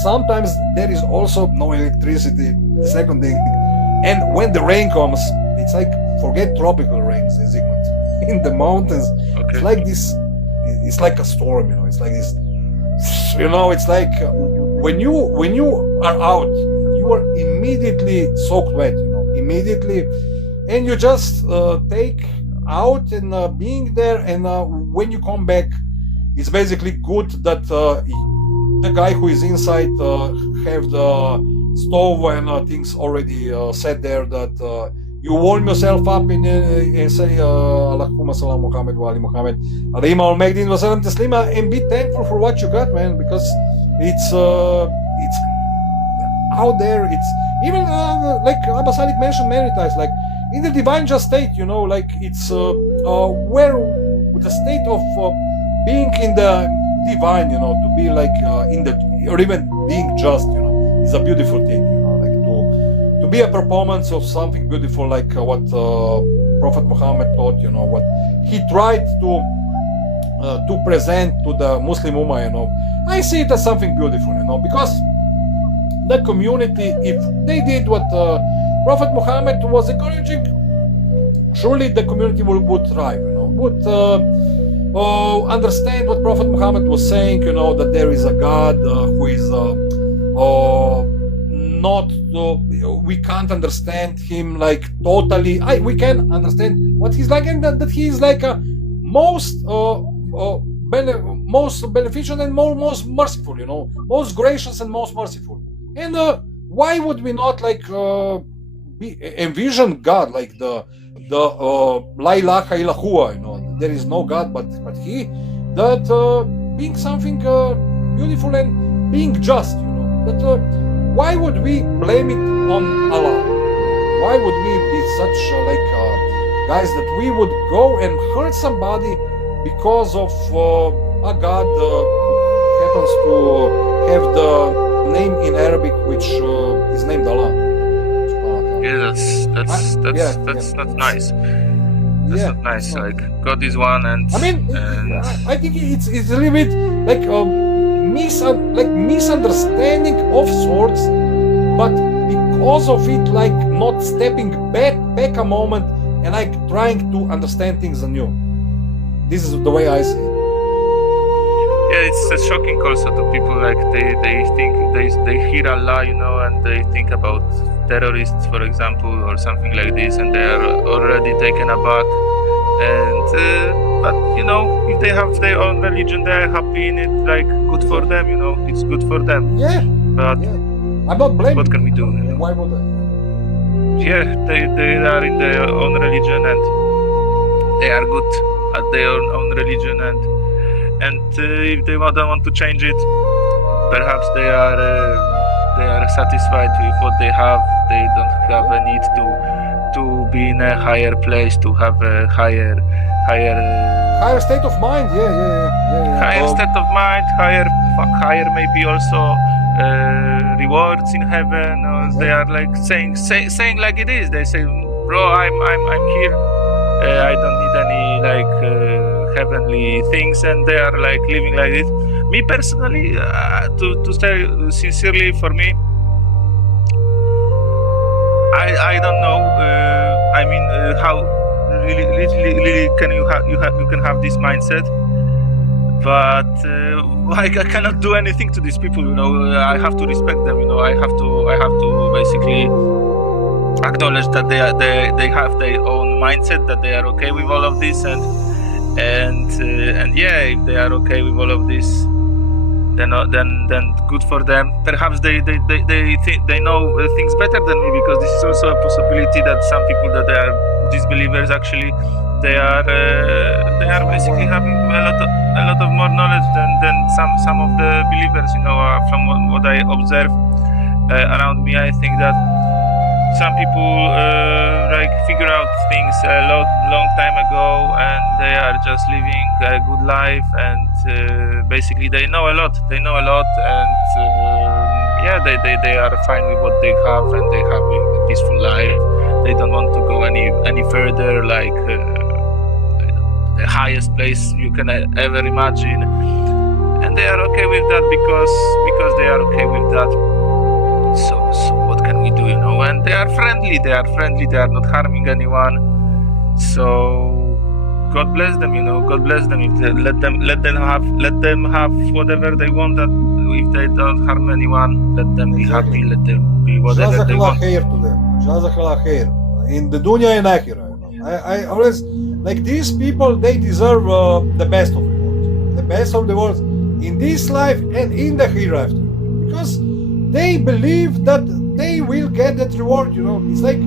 sometimes there is also no electricity. The second thing. And when the rain comes, it's like, forget tropical rains in Zygmunt. In the mountains, it's like this, it's like a storm, it's like this, it's like when you are out, you are immediately soaked wet, immediately, and you just take out and being there, and when you come back, it's basically good that the guy who is inside have the stove and things already set there, that you warm yourself up and say Allahumma salam Muhammad wa ali Muhammad alayhim al magdin wa salam taslima, and be thankful for what you got, man, because it's out there. It's even like Abba Salik mentioned many times, like in the divine just state, like it's where the state of being in the divine, to be like in the, or even being just, is a beautiful thing, like to be a performance of something beautiful, like what Prophet Muhammad taught, what he tried to present to the Muslim Ummah, I see it as something beautiful, because the community, if they did what Prophet Muhammad was encouraging, surely the community would thrive, would understand what Prophet Muhammad was saying, that there is a God who is not, we can't understand him like totally. We can understand what he's like, and that he is like a most beneficial and most merciful, most gracious and most merciful. And why would we not like envision God like the La ilaha illahua, there is no God but he, that being something beautiful and being just, that why would we blame it on Allah? Why would we be such guys that we would go and hurt somebody because of a God who happens to have the name in Arabic which is named Allah? Yeah, that's not nice. That's not nice. Like God is one, and I mean, I think it's a little bit like misunderstanding of sorts, but because of it, like not stepping back a moment and like trying to understand things anew. This is the way I see it. Yeah, it's shocking also to people, like they think they hear Allah, and they think about terrorists, for example, or something like this, and they are already taken aback. And but if they have their own religion, they are happy in it. Like good for them, it's good for them. Yeah. But I'm not blaming. What can we do? Why would I? Yeah, they are in their own religion, and they are good at their own religion, and if they don't want to change it, perhaps they are satisfied with what they have. They don't have a need to be in a higher place, to have a higher state of mind. Yeah. Higher state of mind, higher maybe also rewards in heaven. Or they are like saying like it is. They say, bro, I'm here. I don't need any like heavenly things, and they are like living like this. Me personally, to say sincerely, for me, I don't know. How really can you can have this mindset, but I cannot do anything to these people. I have to respect them. I have to basically acknowledge that they have their own mindset, that they are okay with all of this, and yeah, if they are okay with all of this, then good for them. Perhaps they think they know things better than me, because this is also a possibility that some people that they are disbelievers, actually they are basically having a lot of more knowledge than some of the believers. From what I observe around me, I think that some people like figure out things a long time ago, and they are just living a good life, and basically they know a lot. They know a lot, and yeah, they are fine with what they have, and they have a peaceful life. They don't want to go any further, like I don't know, the highest place you can ever imagine, and they are okay with that because they are okay with that. So what can we do, you know? And they are friendly. They are not harming anyone. So God bless them, you know. God bless them. If they let them have whatever they want. That if they don't harm anyone, let them be happy. Let them be whatever they want. Jazakallah khair. In the dunya and akhirah. I always like these people. They deserve the best of the world. The best of the world in this life and in the hereafter, because they believe that they will get that reward, you know. It's like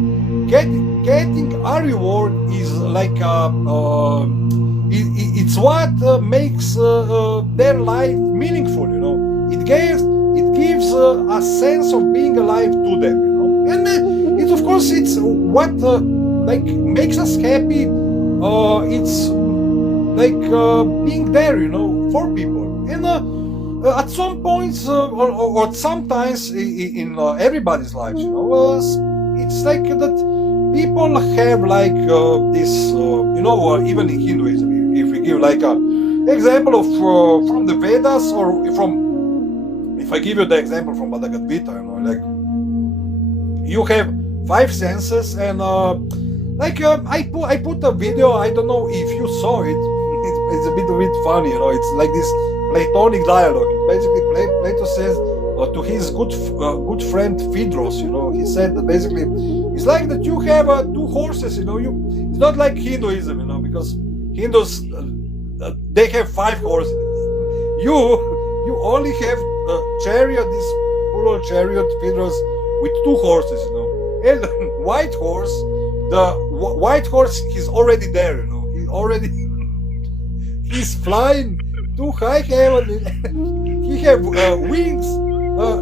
getting a reward is like it's what makes their life meaningful, you know. It gives a sense of being alive to them, you know. And it of course it's what like makes us happy. It's like being there, you know, for people. And at some points or sometimes in everybody's lives, you know, it's like that people have like this, you know, even in Hinduism, if we give like a example of from the Vedas, or if I give you the example from Bhagavad Gita, you know, like you have 5 senses, and like I put a video. I don't know if you saw it. It's a bit funny, you know. It's like this Platonic dialogue. Basically, Plato says to his good friend Phaedrus, you know, he said that basically it's like that you have 2 horses, you know. It's not like Hinduism, you know, because Hindus they have 5 horses. You only have chariot, this plural chariot, Phaedrus, with 2 horses, you know. And white horse, the white horse, he's already there, you know. He's flying to high heaven. He have wings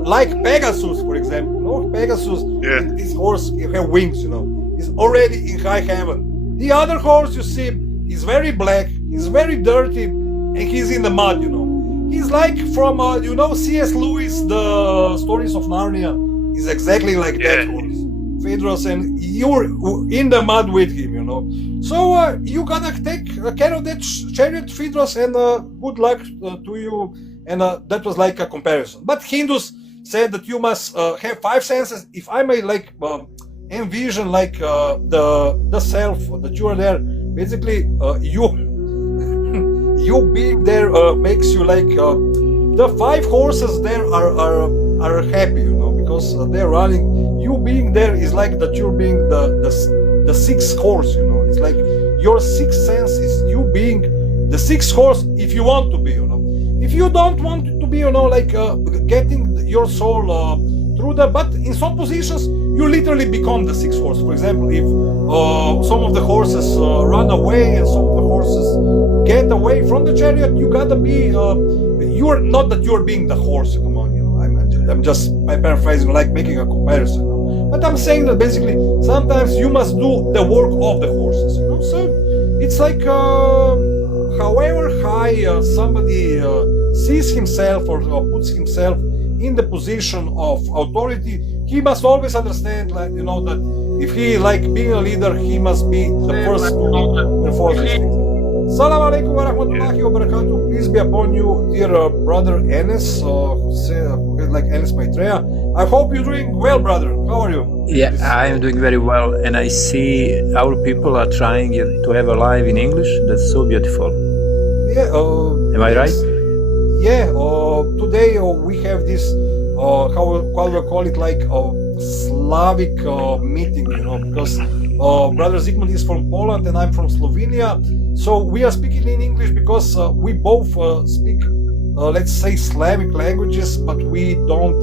like Pegasus, for example. You know, Pegasus, yeah. This horse have wings, you know. He's already in high heaven. The other horse, you see, is very black, he's very dirty, and he's in the mud, you know. He's like from, you know, C.S. Lewis, the Stories of Narnia. He's exactly like that horse, Phaedrus, and you're in the mud with him, you know. So you gonna take care of that chariot, Phaedrus, and good luck to you. And that was like a comparison. But Hindus said that you must have 5 senses. If I may like envision like the self that you are there, basically you being there makes you like the 5 horses there are happy, you know, because they're running. You being there is like that you're being the 6th horse, you know. It's like your 6th sense is you being the 6th horse if you want to be, you know. If you don't want to be, you know, like getting your soul through the, but in some positions you literally become the 6th horse. For example, if some of the horses run away and some of the horses get away from the chariot, you gotta be, you're not that you're being the horse, come on, you know. I'm paraphrasing, like making a comparison, you know? But I'm saying that basically sometimes you must do the work of the horses, you know. So it's like however high somebody sees himself or puts himself in the position of authority, he must always understand, like, you know, that if he like being a leader, he must be the first to enforce these things. Assalamu alaikum wa rahmatullahi wa barakatuh. Peace be upon you, dear brother Enes, who is like Enesom-Maitreyo. I hope you're doing well, brother. How are you? Yeah, I am doing very well, and I see our people are trying to have a live in English. That's so beautiful. Yeah. Am I right? Yeah. Today we have this how we call it, like Slavic meeting, you know, because brother Zygmunt is from Poland and I'm from Slovenia. So we are speaking in English because we both speak, let's say, Slavic languages, but we don't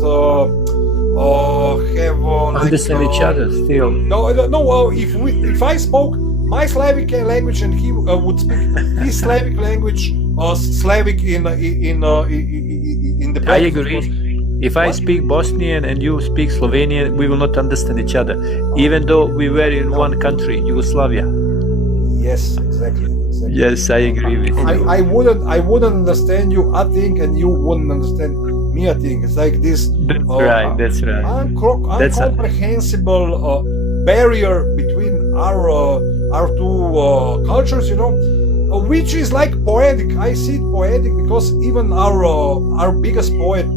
have understand each other still. No. If I spoke my Slavic language and he would speak his Slavic language, Slavic in the I agree. If I speak Bosnian and you speak Slovenian, we will not understand each other, even though we were in one country, Yugoslavia. Yes, exactly. Yes, I agree with you. I wouldn't understand you, I think, and you wouldn't understand me, I think. It's like this. That's right. That's right. That's Incomprehensible barrier between our two cultures, which is like poetic. I see it poetic because even our biggest poet,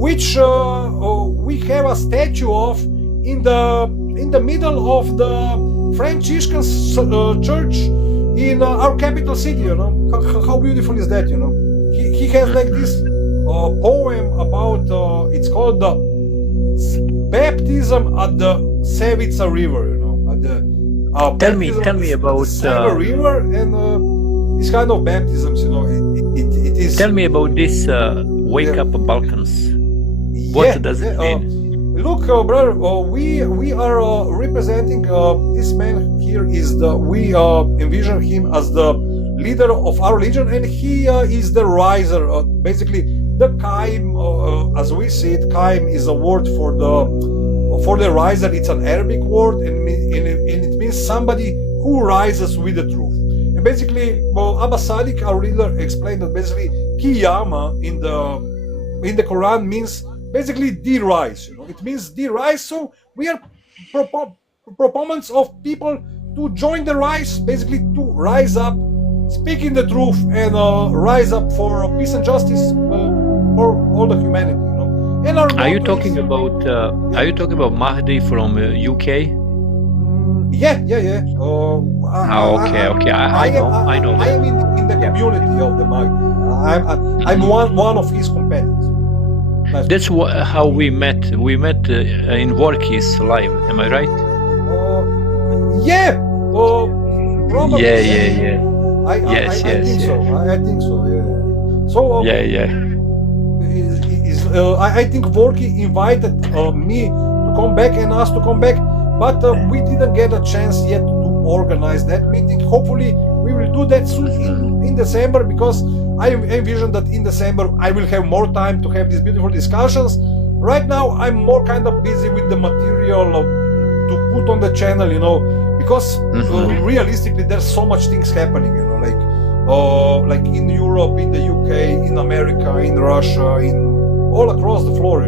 which we have a statue of in the middle of the Franciscan church in our capital city. How beautiful is that? He has like this poem about it's called the baptism at the Savica River. At the tell me about Sava River and this kind of baptisms. It is. Tell me about this Wake Up Balkans. What does it mean? Look, brother, we are representing this man here. We envision him as the leader of our religion, and he is the riser. Basically, the Qaim, as we see it, Qaim is a word for the riser. It's an Arabic word, and it means somebody who rises with the truth. And basically, Abba Sadiq, our leader, explained that basically Qiyama in the Quran means basically de-rise. It means de-rise. So we are proponents of people to join the rise, basically to rise up, speaking the truth, and rise up for peace and justice for all the humanity. And are you talking about Mahdi from UK? Yeah. Okay. I know. I am in the community of the Mahdi. I'm one of his companions. That's how we met. We met in Vorkis live. Am I right? Yeah. Probably. Yeah. I think so. Yeah. So. I think Vorki invited me to come back and us to come back, but we didn't get a chance yet to organize that meeting. Hopefully, we will do that soon in December, because I envision that in December I will have more time to have these beautiful discussions. Right now, I'm more kind of busy with the material to put on the channel, because realistically, there's so much things happening, like in Europe, in the UK, in America, in Russia, in all across the floor.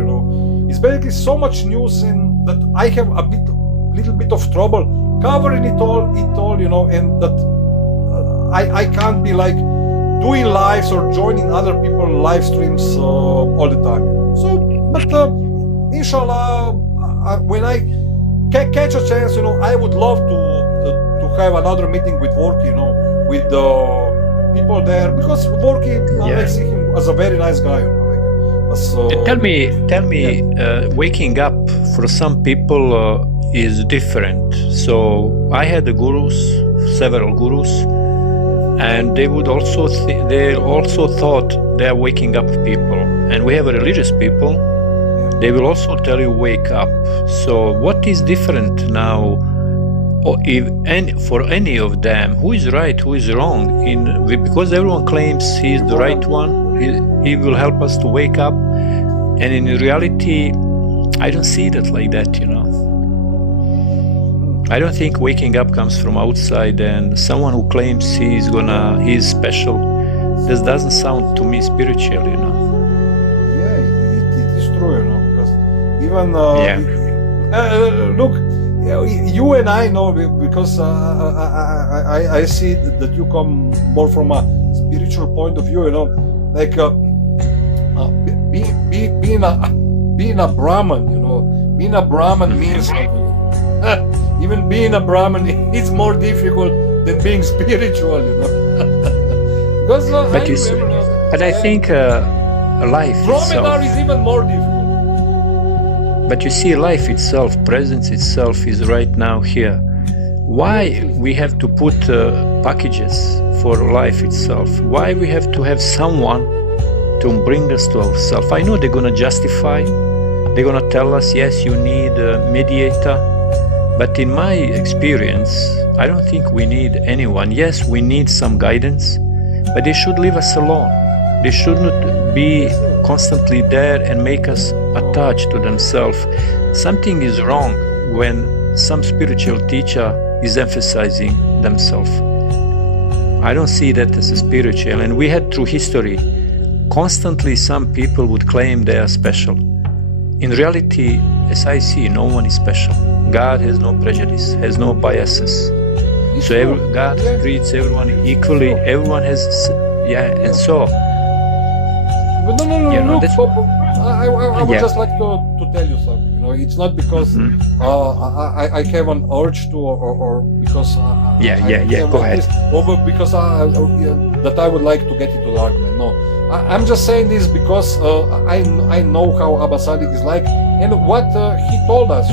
It's basically so much news, and that I have a little bit of trouble covering it all, and that I can't be like doing lives or joining other people's live streams all the time. So, but inshallah, when I catch a chance, I would love to have another meeting with Vorki, with the people there, because Vorki, I see him as a very nice guy. Tell me, waking up for some people is different. So I had several gurus, and they would also they also thought they are waking up people. And we have religious people; they will also tell you wake up. So what is different now? Or for any of them, who is right, who is wrong? Because everyone claims he is the right one. He will help us to wake up, and in reality, I don't see that like that. I don't think waking up comes from outside, and someone who claims he's special. This doesn't sound to me spiritual. Yeah, it is true. Because even look. You and I know, because I see that you come more from a spiritual point of view, like being a Brahman, being a Brahman means something. Even being a Brahman is more difficult than being spiritual, Because but I think life Dromedar is even more difficult. But you see, life itself, presence itself is right now here. Why we have to put packages for life itself? Why we have to have someone to bring us to ourselves? I know they're going to justify, they're going to tell us, yes, you need a mediator. But in my experience, I don't think we need anyone. Yes, we need some guidance, but they should leave us alone. They shouldn't be constantly there and make us attached to themselves. Something is wrong when some spiritual teacher is emphasizing themselves. I don't see that as a spiritual. And we had through history, constantly some people would claim they are special. In reality, as I see, no one is special. God has no prejudice, has no biases. So God treats everyone equally. Everyone has, and so. But no, look, I would just like to tell you something. It's not because I have an urge to, or because go ahead. Or because that I would like to get into the argument. No, I'm just saying this because I know how Abba Sadiq is like, and what he told us.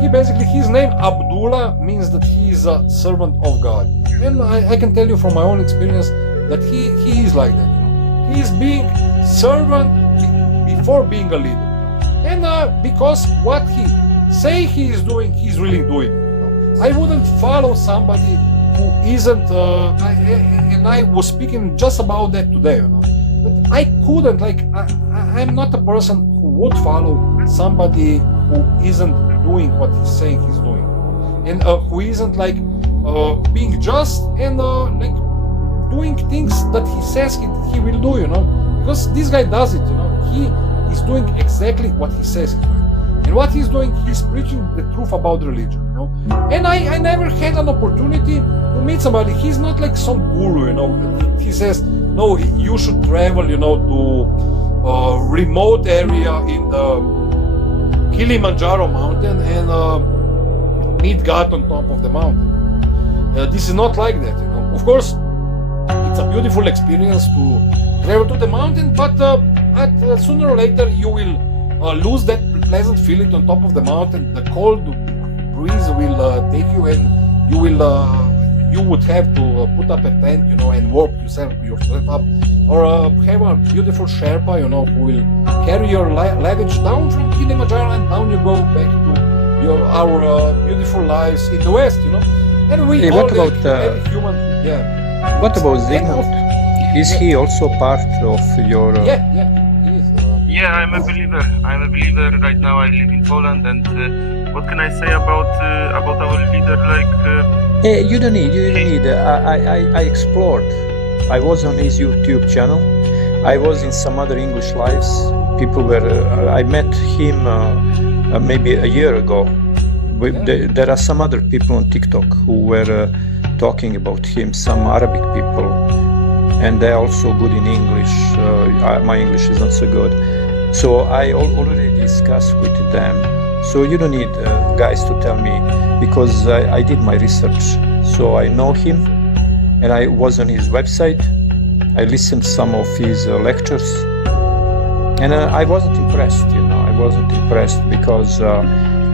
He basically, his name Abdullah means that he is a servant of God, and I can tell you from my own experience that he is like that. He is being servant before being a leader, and because what he say he is doing, he's really doing it. I wouldn't follow somebody who isn't, and I was speaking just about that today. But I couldn't, I'm not a person who would follow somebody who isn't doing what he's saying he's doing, and who isn't being just and doing things that he says he will do, because this guy does it, he is doing exactly what he says he's doing, and what he's doing, he's preaching the truth about religion, and I never had an opportunity to meet somebody. He's not like some guru, he says, no, you should travel, to remote area in the Kilimanjaro mountain and meet God on top of the mountain. This is not like that, Of course, it's a beautiful experience to travel to the mountain, but sooner or later you will lose that pleasant feeling on top of the mountain. The cold breeze will take you, and you would have to put up a tent, and warp yourself up, or have a beautiful Sherpa, who will carry your luggage down from Kilimanjaro, and down you go back to our beautiful lives in the West, And we what about human, What about Zygmunt? Is he also part of your? Yeah, he is. Yeah, I'm a believer. Right now, I live in Poland, and what can I say about our leader? Hey, you don't need. I explored. I was on his YouTube channel. I was in some other English lives. People were. I met him maybe a year ago. There are some other people on TikTok who were talking about him. Some Arabic people, and they're also good in English. My English is not so good, so I already discussed with them. So you don't need guys to tell me, because I did my research. So I know him, and I was on his website. I listened some of his lectures, and I wasn't impressed. I wasn't impressed because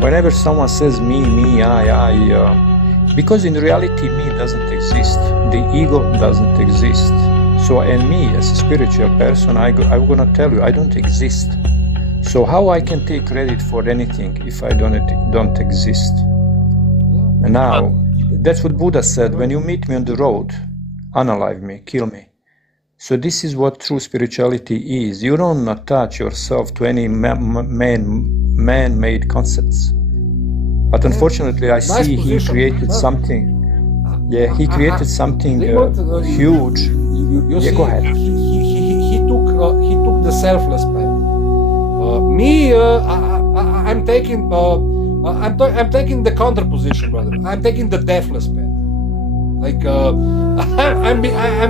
whenever someone says me, I, because in reality me doesn't exist. The ego doesn't exist. So, and me as a spiritual person, I'm gonna tell you, I don't exist. So how I can take credit for anything if I don't exist? And now, that's what Buddha said, when you meet me on the road, unalive me, kill me. So this is what true spirituality is. You don't attach yourself to any man-made concepts. But unfortunately, I see he created something. Yeah, he created something huge. You see, go ahead. He took the selfless path. I'm taking the counter position, brother. I'm taking the deathless path. I'm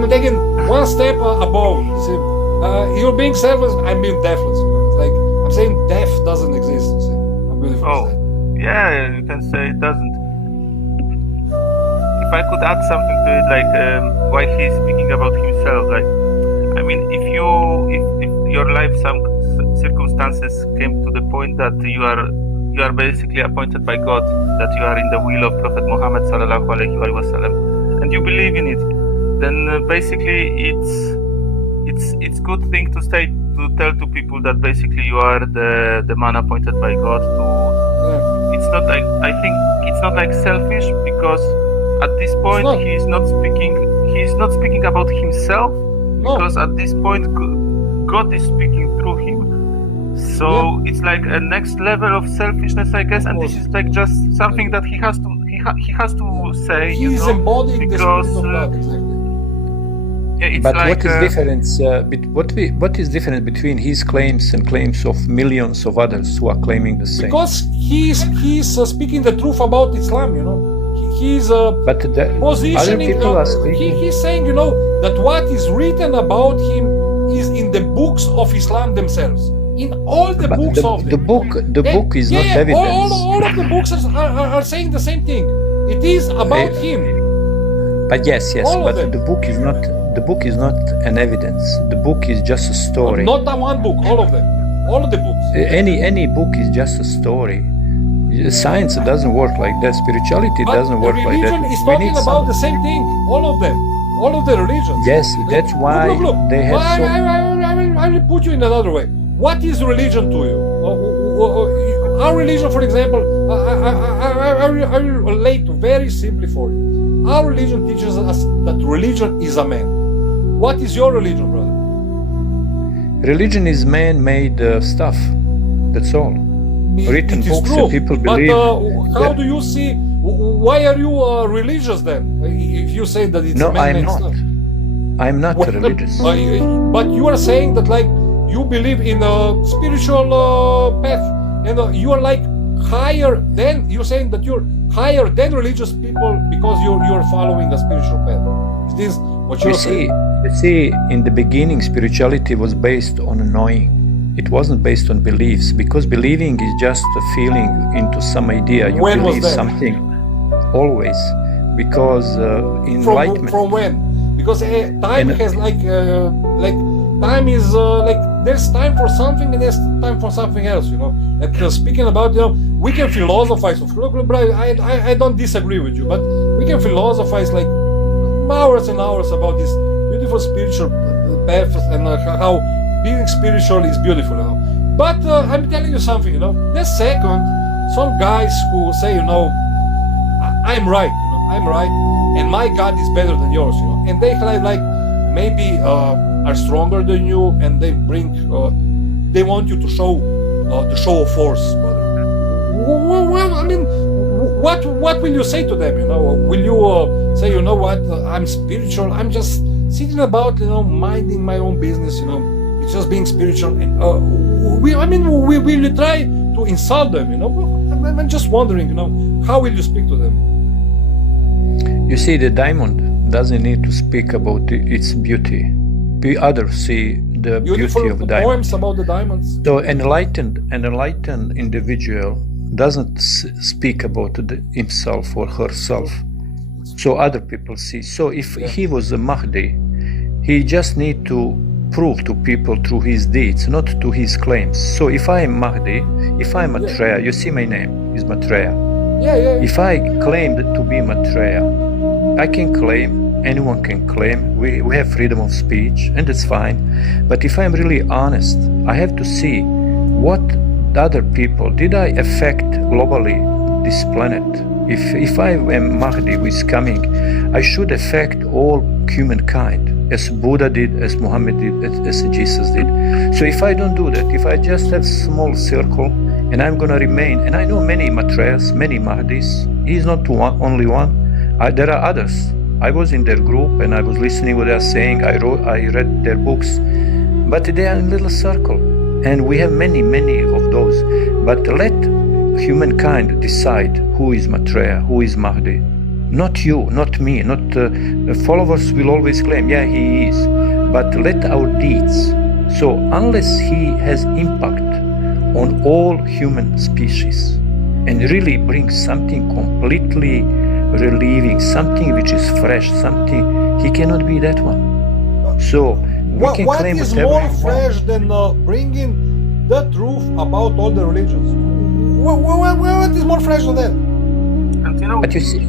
taking one step above. See, you're being selfless. I'm being deathless. I'm saying death doesn't exist. See, how beautiful is that? Yeah, you can say it doesn't. If I could add something to it, why he's speaking about himself, if your life, some circumstances came to the point that you are basically appointed by God, that you are in the will of Prophet Muhammad sallallahu alaihi wasallam, and you believe in it, then basically it's good thing to tell to people that basically you are the man appointed by God to. It's not I think it's not selfish, because at this point he's not speaking about himself, because at this point God is speaking through him. So it's like a next level of selfishness, I guess, and this is like just something that he has to say. He's embodying the Spirit of God, exactly. Yeah, it's But like, what is difference? What is different between his claims and claims of millions of others who are claiming the same? Because he's speaking the truth about Islam, you know. He's But the other positioning. people are speaking. He's saying, you know, that what is written about him is in the books of Islam themselves. In all the But books of the book is not evidence. All of the books are saying the same thing. It is about him. But yes, All of but them. the book is not an evidence. The book is just a story. Not that one book, all of them. All of the books. Any book is just a story. Science doesn't work like that. Spirituality But doesn't work like that. religion is We talking need about some- the same thing. All of them. All of the religions. Yes, that's why Look. they have Well, so. I will put you in another way. What is religion to you? Our religion, for example, I will relate very simply for you. Our religion teaches us that religion is a man. What is your religion, brother? Religion is man-made stuff. That's all. Written It is books true, and people but believe. how that- do you see? Why are you religious then? If you say that it's No, a man-made I'm not. stuff. I'm not Well, religious. But you are saying that like you believe in a spiritual path, and you are like higher than, you're saying that you're higher than religious people because you're following a spiritual path. Is this what you're saying? You see, in the beginning, spirituality was based on knowing. It wasn't based on beliefs, because believing is just a feeling into some idea. You When was believe that? something. Always. Because enlightenment. From when? Because time And- has like time is like there's time for something and there's time for something else, you know. Like speaking about, you know, we can philosophize. Look, bro, I don't disagree with you, but we can philosophize like hours and hours about this beautiful spiritual path and how being spiritual is beautiful, you know. But I'm telling you something, you know. The second, some guys who say, you know, I'm right, you know, I'm right, and my God is better than yours, you know, and they like maybe are stronger than you, and they bring they want you to show the show of force, brother. Well, I mean, what will you say to them? You know, will you say, you know what, I'm spiritual, I'm just sitting about, you know, minding my own business, you know, it's just being spiritual, and will you try to insult them? You know, I'm just wondering, you know, how will you speak to them? You see, the diamond doesn't need to speak about its beauty. Others see the Beautiful beauty of diamond. poems about the diamonds. So an enlightened individual doesn't speak about himself or herself. So other people see. So if he was a Mahdi, he just need to prove to people through his deeds, not to his claims. So if I am Mahdi, if I'm Maitreyo, you see my name is Maitreyo. Yeah. If I claimed to be Maitreyo, I can claim, anyone can claim, we have freedom of speech, and it's fine. But if I'm really honest, I have to see what other people, did I affect globally this planet? If I am Mahdi who is coming, I should affect all humankind, as Buddha did, as Muhammad did, as Jesus did. So if I don't do that, if I just have small circle, and I'm gonna remain, and I know many Maitreyas, many Mahdis, he's not only one, there are others. I was in their group and I was listening what they are saying, I read their books, but they are in little circle, and we have many of those. But let humankind decide who is Maitreya, who is Mahdi. Not you, not me, not followers will always claim, yeah, he is, but let our deeds. So unless he has impact on all human species and really brings something completely relieving, something which is fresh, something, he cannot be that one. So we can What claim is whatever more we want. fresh than bringing the truth about all the religions? What is more fresh than that? And you know, But you see,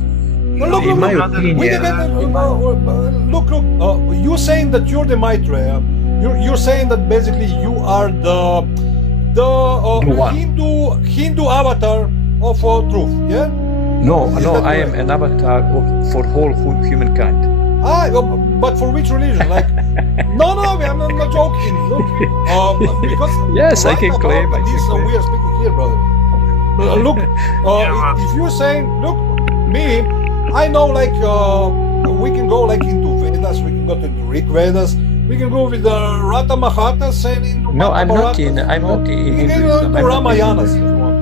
Look, in my brother, opinion, look. You saying that you're the Maitreya. You're saying that basically you are the one. Hindu avatar of truth. Yeah. no, Is no, that I am correct? an avatar for whole humankind. But for which religion? Like No, I'm not joking. Look, because Yes, I right can about claim, I can this, claim. we are speaking here, brother. Look, if you're saying, look, me, I know like we can go like into Vedas, we can go to the Rig Vedas, we can go with the Rata Mahatas and into No, I'm not in. Mahabharatas, I'm you know. not in We can go Hinduism. into I'm not in Ramayanas if Hinduism. you want.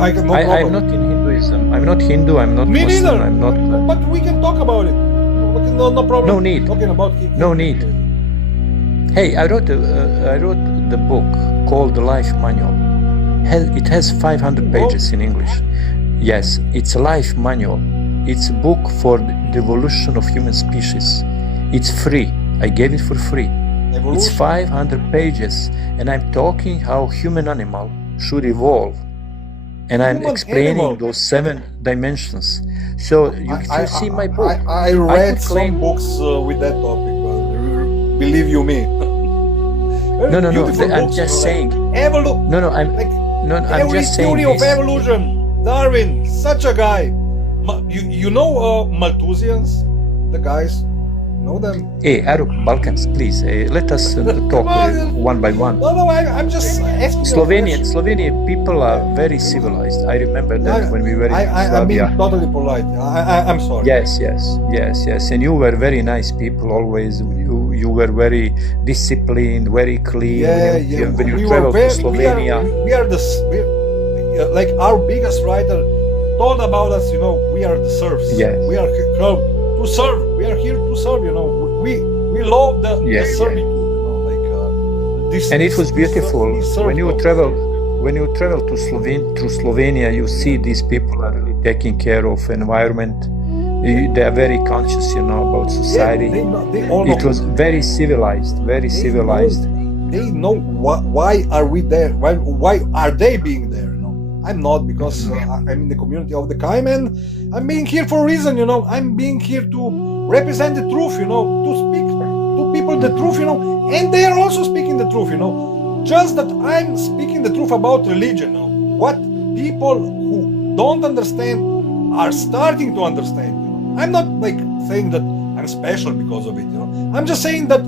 I can no I'm problem. not in Hinduism. I'm not Hindu. I'm not Me Muslim. neither. I'm not. But we can talk about it. No problem. No need. Talking about No need. Hey, I wrote the book called The Life Manual. It has 500 pages in English. Yes, it's a life manual. It's a book for the evolution of human species. It's free. I gave it for free. Evolution. It's 500 pages, and I'm talking how human animal should evolve. And I'm Human explaining animal. those 7 dimensions. So you see my book. I read could some claim- books with that topic, believe you me. No. Beautiful I'm books, just you know, saying. like I'm I'm just saying theory of this. evolution. Darwin, such a guy. You know Malthusians, the guys. Know them? Hey, AROPL Balkans, please let us talk one by one. No, I'm just asking. Slovenia people are very civilized. I remember that when we were in I'm being Yugoslavia. totally polite. I'm sorry. Yes. And you were very nice people always. You were very disciplined, very clean. When you traveled to Slovenia. Like our biggest writer told about us, you know, we are the serfs. Yes. We are to serve. We are here to serve. You know, we love the servitude. You know, like this. And it was beautiful when you travel to Slovenia. You see these people are really taking care of environment. They are very conscious, you know, about society. They all know. It was very civilized, very civilized. They know why are we there? Why are they being there? I'm not, because I'm in the community of the Kaim, and I'm being here for a reason, you know. I'm being here to represent the truth, you know, to speak to people the truth, you know, and they are also speaking the truth, you know. Just that I'm speaking the truth about religion, you know. What people who don't understand are starting to understand, you know. I'm not like saying that I'm special because of it, you know. I'm just saying that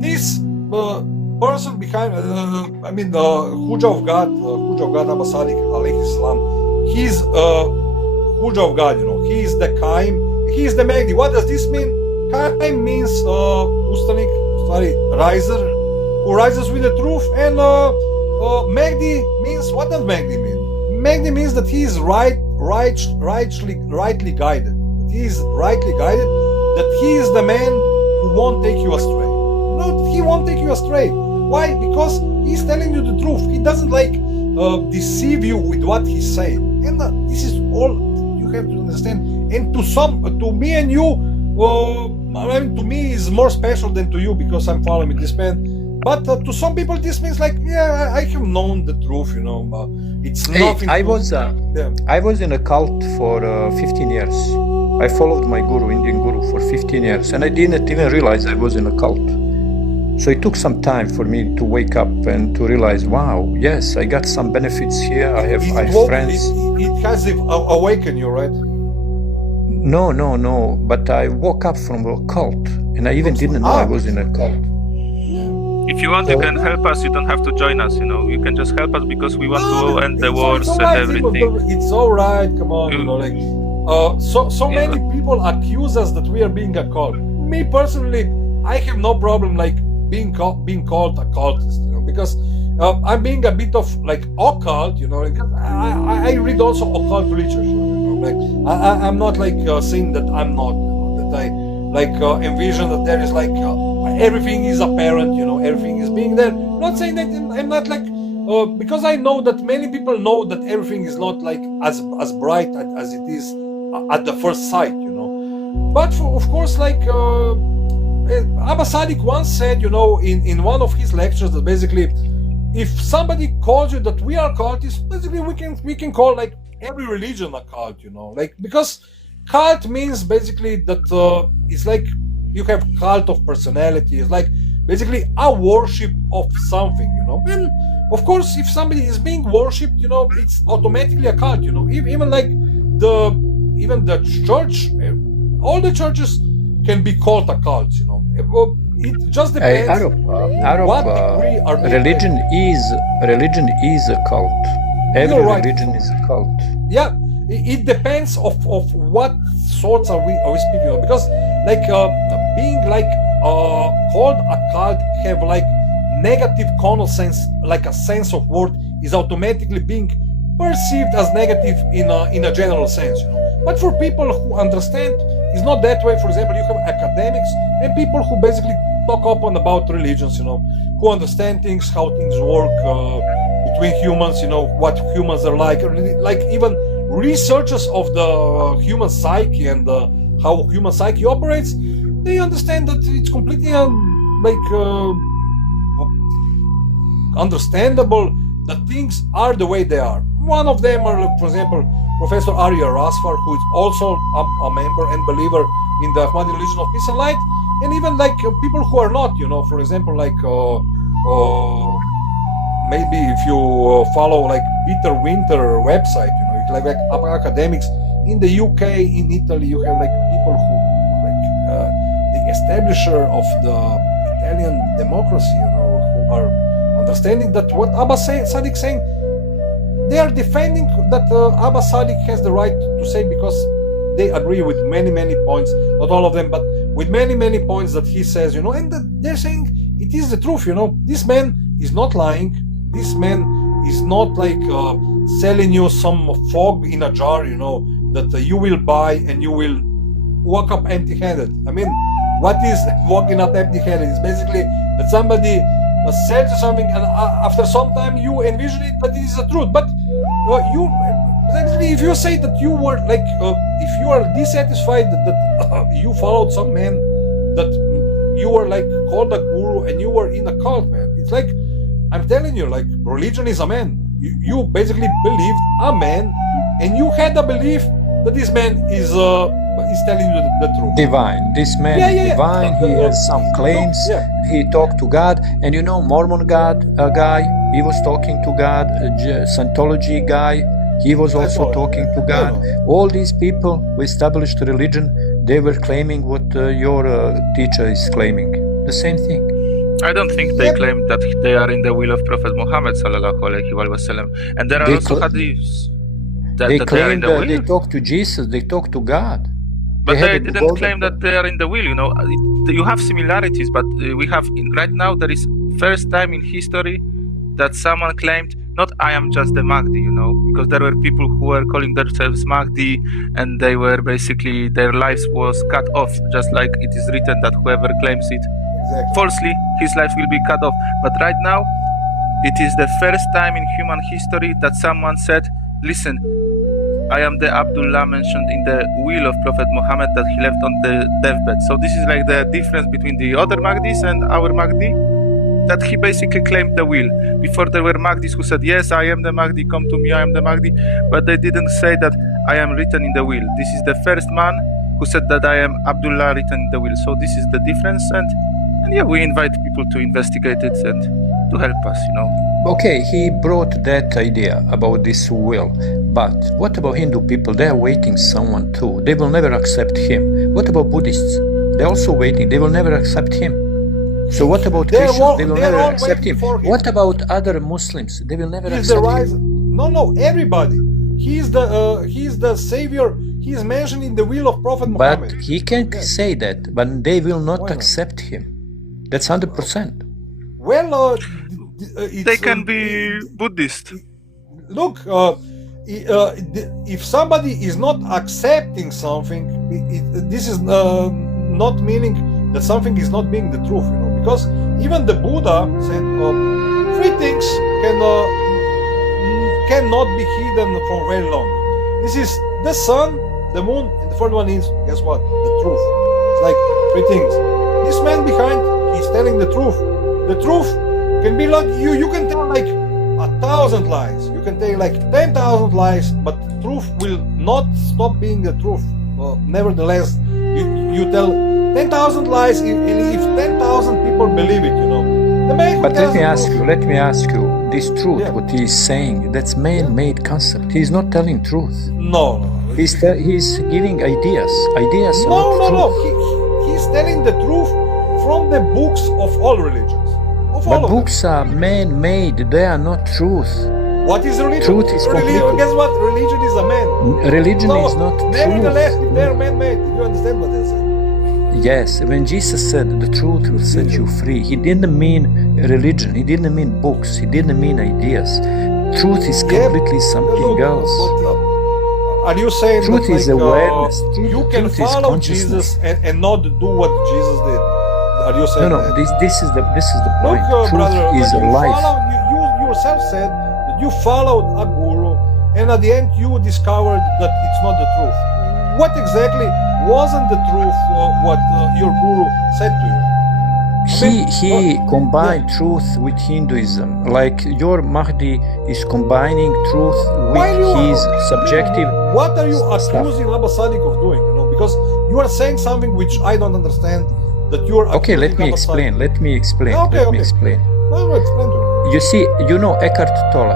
this person behind, Huja of God Abba Sadiq alayhi salam, he's Huja of God, you know, he's the Kaim, he's the Mahdi. What does this mean? Kaim means riser, who rises with the truth, and Mahdi means, what does Mahdi mean? Mahdi means that he is rightly guided. That he is rightly guided, that he is the man who won't take you astray. No, he won't take you astray. Why? Because he's telling you the truth. He doesn't deceive you with what he's saying. And this is all you have to understand. And to me and you, to me is more special than to you, because I'm following this man. But to some people, this means like, yeah, I have known the truth, you know. It's nothing. I was in a cult for 15 years. I followed my guru, Indian guru, for 15 years, and I didn't even realize I was in a cult. So it took some time for me to wake up and to realize, wow, yes, I got some benefits here. I have friends. It has awakened you, right? No. But I woke up from a cult, and I even didn't know I was in a cult. If you want, you can help us. You don't have to join us. You know, you can just help us because we want to end the wars and everything. It's all right. Come on, you know, like so many people accuse us that we are being a cult. Me personally, I have no problem like being called a cultist, you know, because I'm being a bit of like occult, you know, because I read also occult literature, you know, like I'm not like saying that I'm not, you know, that I like envision that there is like everything is apparent, you know, everything is being there. I'm not saying that I'm not like because I know that many people know that everything is not like as bright as it is at the first sight, you know. But of course, like Abba Sadiq once said, you know, in one of his lectures, that basically, if somebody calls you that we are cultists, basically we can call like every religion a cult, you know, like, because cult means basically that it's like you have cult of personality. It's like basically a worship of something, you know. And of course, if somebody is being worshipped, you know, it's automatically a cult, you know. Even like the church, all the churches can be called a cult, you know. it just depends. Arop, degree are they religion is a cult. Every You're right. religion is a cult. Yeah, it depends of what sorts are we speaking of, because like being like called a cult have like negative connotation, like a sense of word is automatically being perceived as negative in a general sense, you know. But for people who understand, it's not that way. For example, you have academics and people who basically talk up on about religions, you know, who understand things, how things work between humans, you know, what humans are like even researchers of the human psyche and how human psyche operates. They understand that it's completely understandable that things are the way they are. One of them are, for example, Professor Arya Rasfar, who is also a member and believer in the Ahmadi religion of peace and light, and even like people who are not, you know, for example, like maybe if you follow like Peter Winter website, you know, like academics in the UK, in Italy, you have like people who like the establisher of the Italian democracy, you know, who are understanding that what Abba Sadiq saying, they are defending that Abba Sadiq has the right to say, because they agree with many points, not all of them, but with many points that he says, you know, and they're saying it is the truth, you know. This man is not lying. This man is not like selling you some fog in a jar, you know, that you will buy and you will walk up empty-handed. I mean, what is walking up empty-handed? It's basically that somebody sells you something, and after some time you envision it that it is the truth. But you basically, if you say that you were like, if you are dissatisfied that you followed some man, that you were like called a guru and you were in a cult, man. It's like, I'm telling you, like, religion is a man. You basically believed a man, and you had a belief that this man is telling you the truth. Divine. This man is divine. He has some claims. He talked to God, and you know, Mormon guy, he was talking to God. Scientology guy, he was also talking to God. All these people who established religion, they were claiming what your teacher is claiming. The same thing. I don't think they claim that they are in the will of Prophet Muhammad sallallahu alaihi wasallam. And there are also hadiths that they are in the will. They talk to Jesus. They talk to God. But they didn't claim that they are in the will. You know, you have similarities, but we have right now there is first time in history that someone claimed, not I am just the Mahdi, you know, because there were people who were calling themselves Mahdi, and they were basically, their lives was cut off, just like it is written that whoever claims it falsely, his life will be cut off. But right now, it is the first time in human history that someone said, listen, I am the Abdullah mentioned in the will of Prophet Muhammad that he left on the deathbed. So this is like the difference between the other Mahdis and our Mahdi, that he basically claimed the will. Before there were Mahdis who said, yes, I am the Mahdi, come to me, I am the Mahdi, but they didn't say that I am written in the will. This is the first man who said that I am Abdullah written in the will. So this is the difference, and yeah, we invite people to investigate it and to help us, you know. Okay, he brought that idea about this will, but what about Hindu people? They are waiting someone too. They will never accept him. What about Buddhists? They're also waiting. They will never accept him. So what about Christians? They will never accept him. What about other Muslims? They will never accept him. No, everybody. He is the savior. He is mentioned in the will of Prophet Muhammad. But he can say that, but they will not accept him. That's 100%. Well, they can be Buddhist. Look, if somebody is not accepting something, this is not meaning that something is not being the truth, you know. Because even the Buddha said, three things cannot be hidden for very long. This is the sun, the moon, and the third one is, guess what? The truth. It's like three things. This man behind, he's telling the truth. The truth can be like, you can tell like 1,000 lies. You can tell like 10,000 lies, but the truth will not stop being the truth. Nevertheless, you tell 10,000 lies, and if 10,000 people believe it, you know. But let me ask you, this truth, what he is saying, that's man-made concept. He is not telling truth. No. He's giving ideas. Ideas are not truth. No. He's telling the truth from the books of all religions. Of all But of books are man-made. They are not truth. them. What is religion? Truth is completely. Guess what? Religion is a man. Religion So, is not nevertheless, truth. they're man-made. You understand what they're saying? Yes, when Jesus said the truth will set you free, he didn't mean religion, he didn't mean books, he didn't mean ideas. Truth is completely something else. Are you saying Truth that, is awareness. You can Truth is follow consciousness. Jesus and not do what Jesus did? Are you saying No, that? this is the Look, point. Truth brother, is you life. you yourself said that you followed a guru, and at the end you discovered that it's not the truth. What exactly wasn't the truth? What your guru said to you? He combined truth with Hinduism, like your Mahdi is combining truth with his subjective. What are you stuff. accusing Abba Sadiq of doing? Because you are saying something which I don't understand. That you are Okay, let me Abba explain. Sadiq. Let me explain. Okay, let me okay. explain. No, explain to me. You see, you know Eckhart Tolle.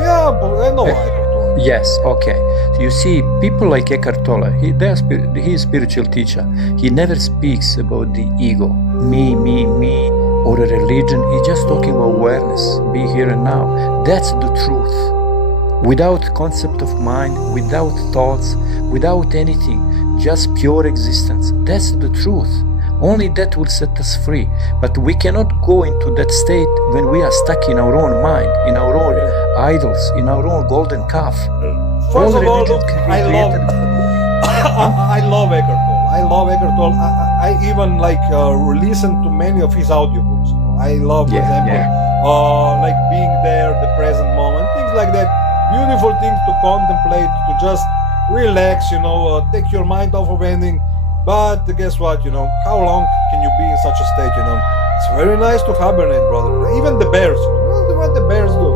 Yeah, but I know Eckhart Tolle. Yes, okay. You see, people like Eckhart Tolle, he is a spiritual teacher. He never speaks about the ego, me, or a religion. He's just talking about awareness, be here and now. That's the truth. Without concept of mind, without thoughts, without anything, just pure existence. That's the truth. Only that will set us free. But we cannot go into that state when we are stuck in our own mind, in our own idols, in our own golden calf. First of all, religions look, can be I love Eckhart Tolle. I love Eckhart Tolle. I even listen to many of his audiobooks. I love, for example, like being there, the present moment, things like that. Beautiful things to contemplate, to just relax, take your mind off of anything. But guess what, how long can you be in such a state, It's very nice to hibernate, brother. Even the bears, what the bears do?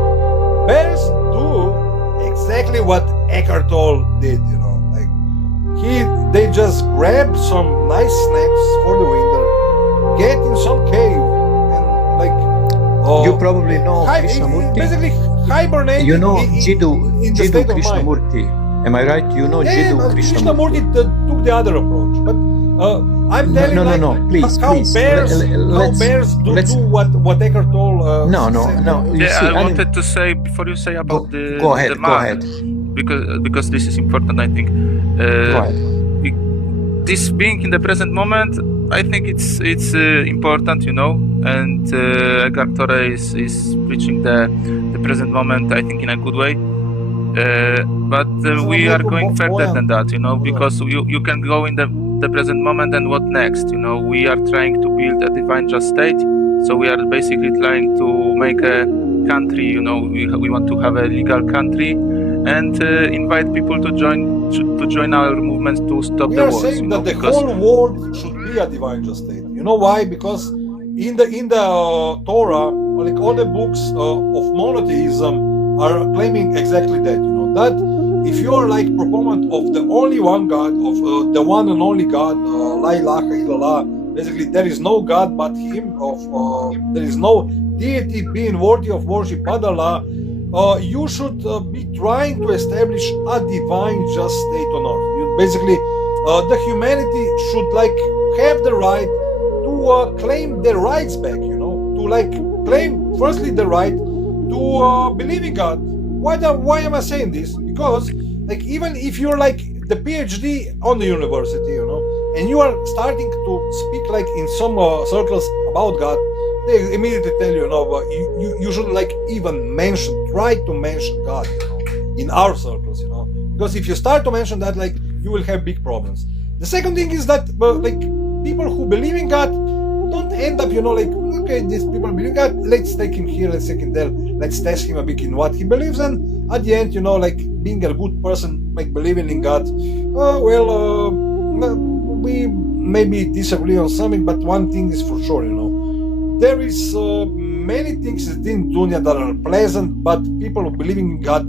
Bears do exactly what Eckhart Tolle did, they just grab some nice snacks for the winter, get in some cave, and you probably know Krishnamurti. Basically hibernate. You know in the Jiddu state of mind. Krishnamurti. Am I right? You know Jiddu Krishnamurti. Krishnamurti took the other approach, but I'm telling no. Please, how please. bears do what Eckhart Tolle. No. You see, I wanted to say before you say about the go ahead. because this is important, I think. Go ahead. This being in the present moment, I think it's important, and Eckhart Tolle is preaching the present moment, I think, in a good way. But we are going further than that, because you can go in the present moment and what next? We are trying to build a divine just state, so we are basically trying to make a country. We want to have a legal country and invite people to join our movements to stop the wars. We are saying that the whole world should be a divine just state. You know why? Because in the Torah, like all the books of monotheism are claiming exactly that. That if you are like proponent of the only one God, of the one and only God, La ilaha illallah, basically there is no God but Him, there is no deity being worthy of worship but Allah, you should be trying to establish a divine just state on earth. Basically, the humanity should have the right to claim their rights back, to claim firstly the right to believe in God. Why am I saying this? Because even if you're the PhD on the university, and you are starting to speak in some circles about God, they immediately tell you, you shouldn't even try to mention God, in our circles, because if you start to mention that, you will have big problems. The second thing is that, people who believe in God don't end up, okay, these people believe in God, let's take him here, let's take him there, let's test him a bit in what he believes, and at the end, being a good person, believing in God, we maybe disagree on something, but one thing is for sure, there is many things in dunya that are pleasant, but people who believe in God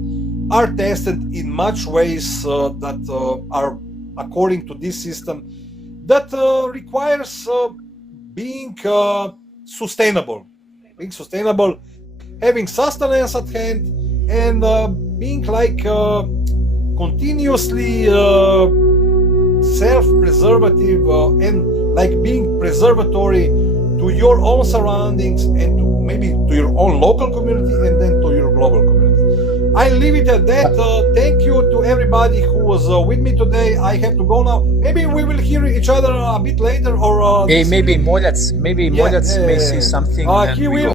are tested in much ways that are according to this system that requires being sustainable, having sustenance at hand, and being continuously self-preservative and like being preservatory to your own surroundings and to maybe to your own local community and then to your global community. I leave it at that. Thank you to everybody who was with me today. I have to go now. Maybe we will hear each other a bit later, or maybe Modets may say something. he will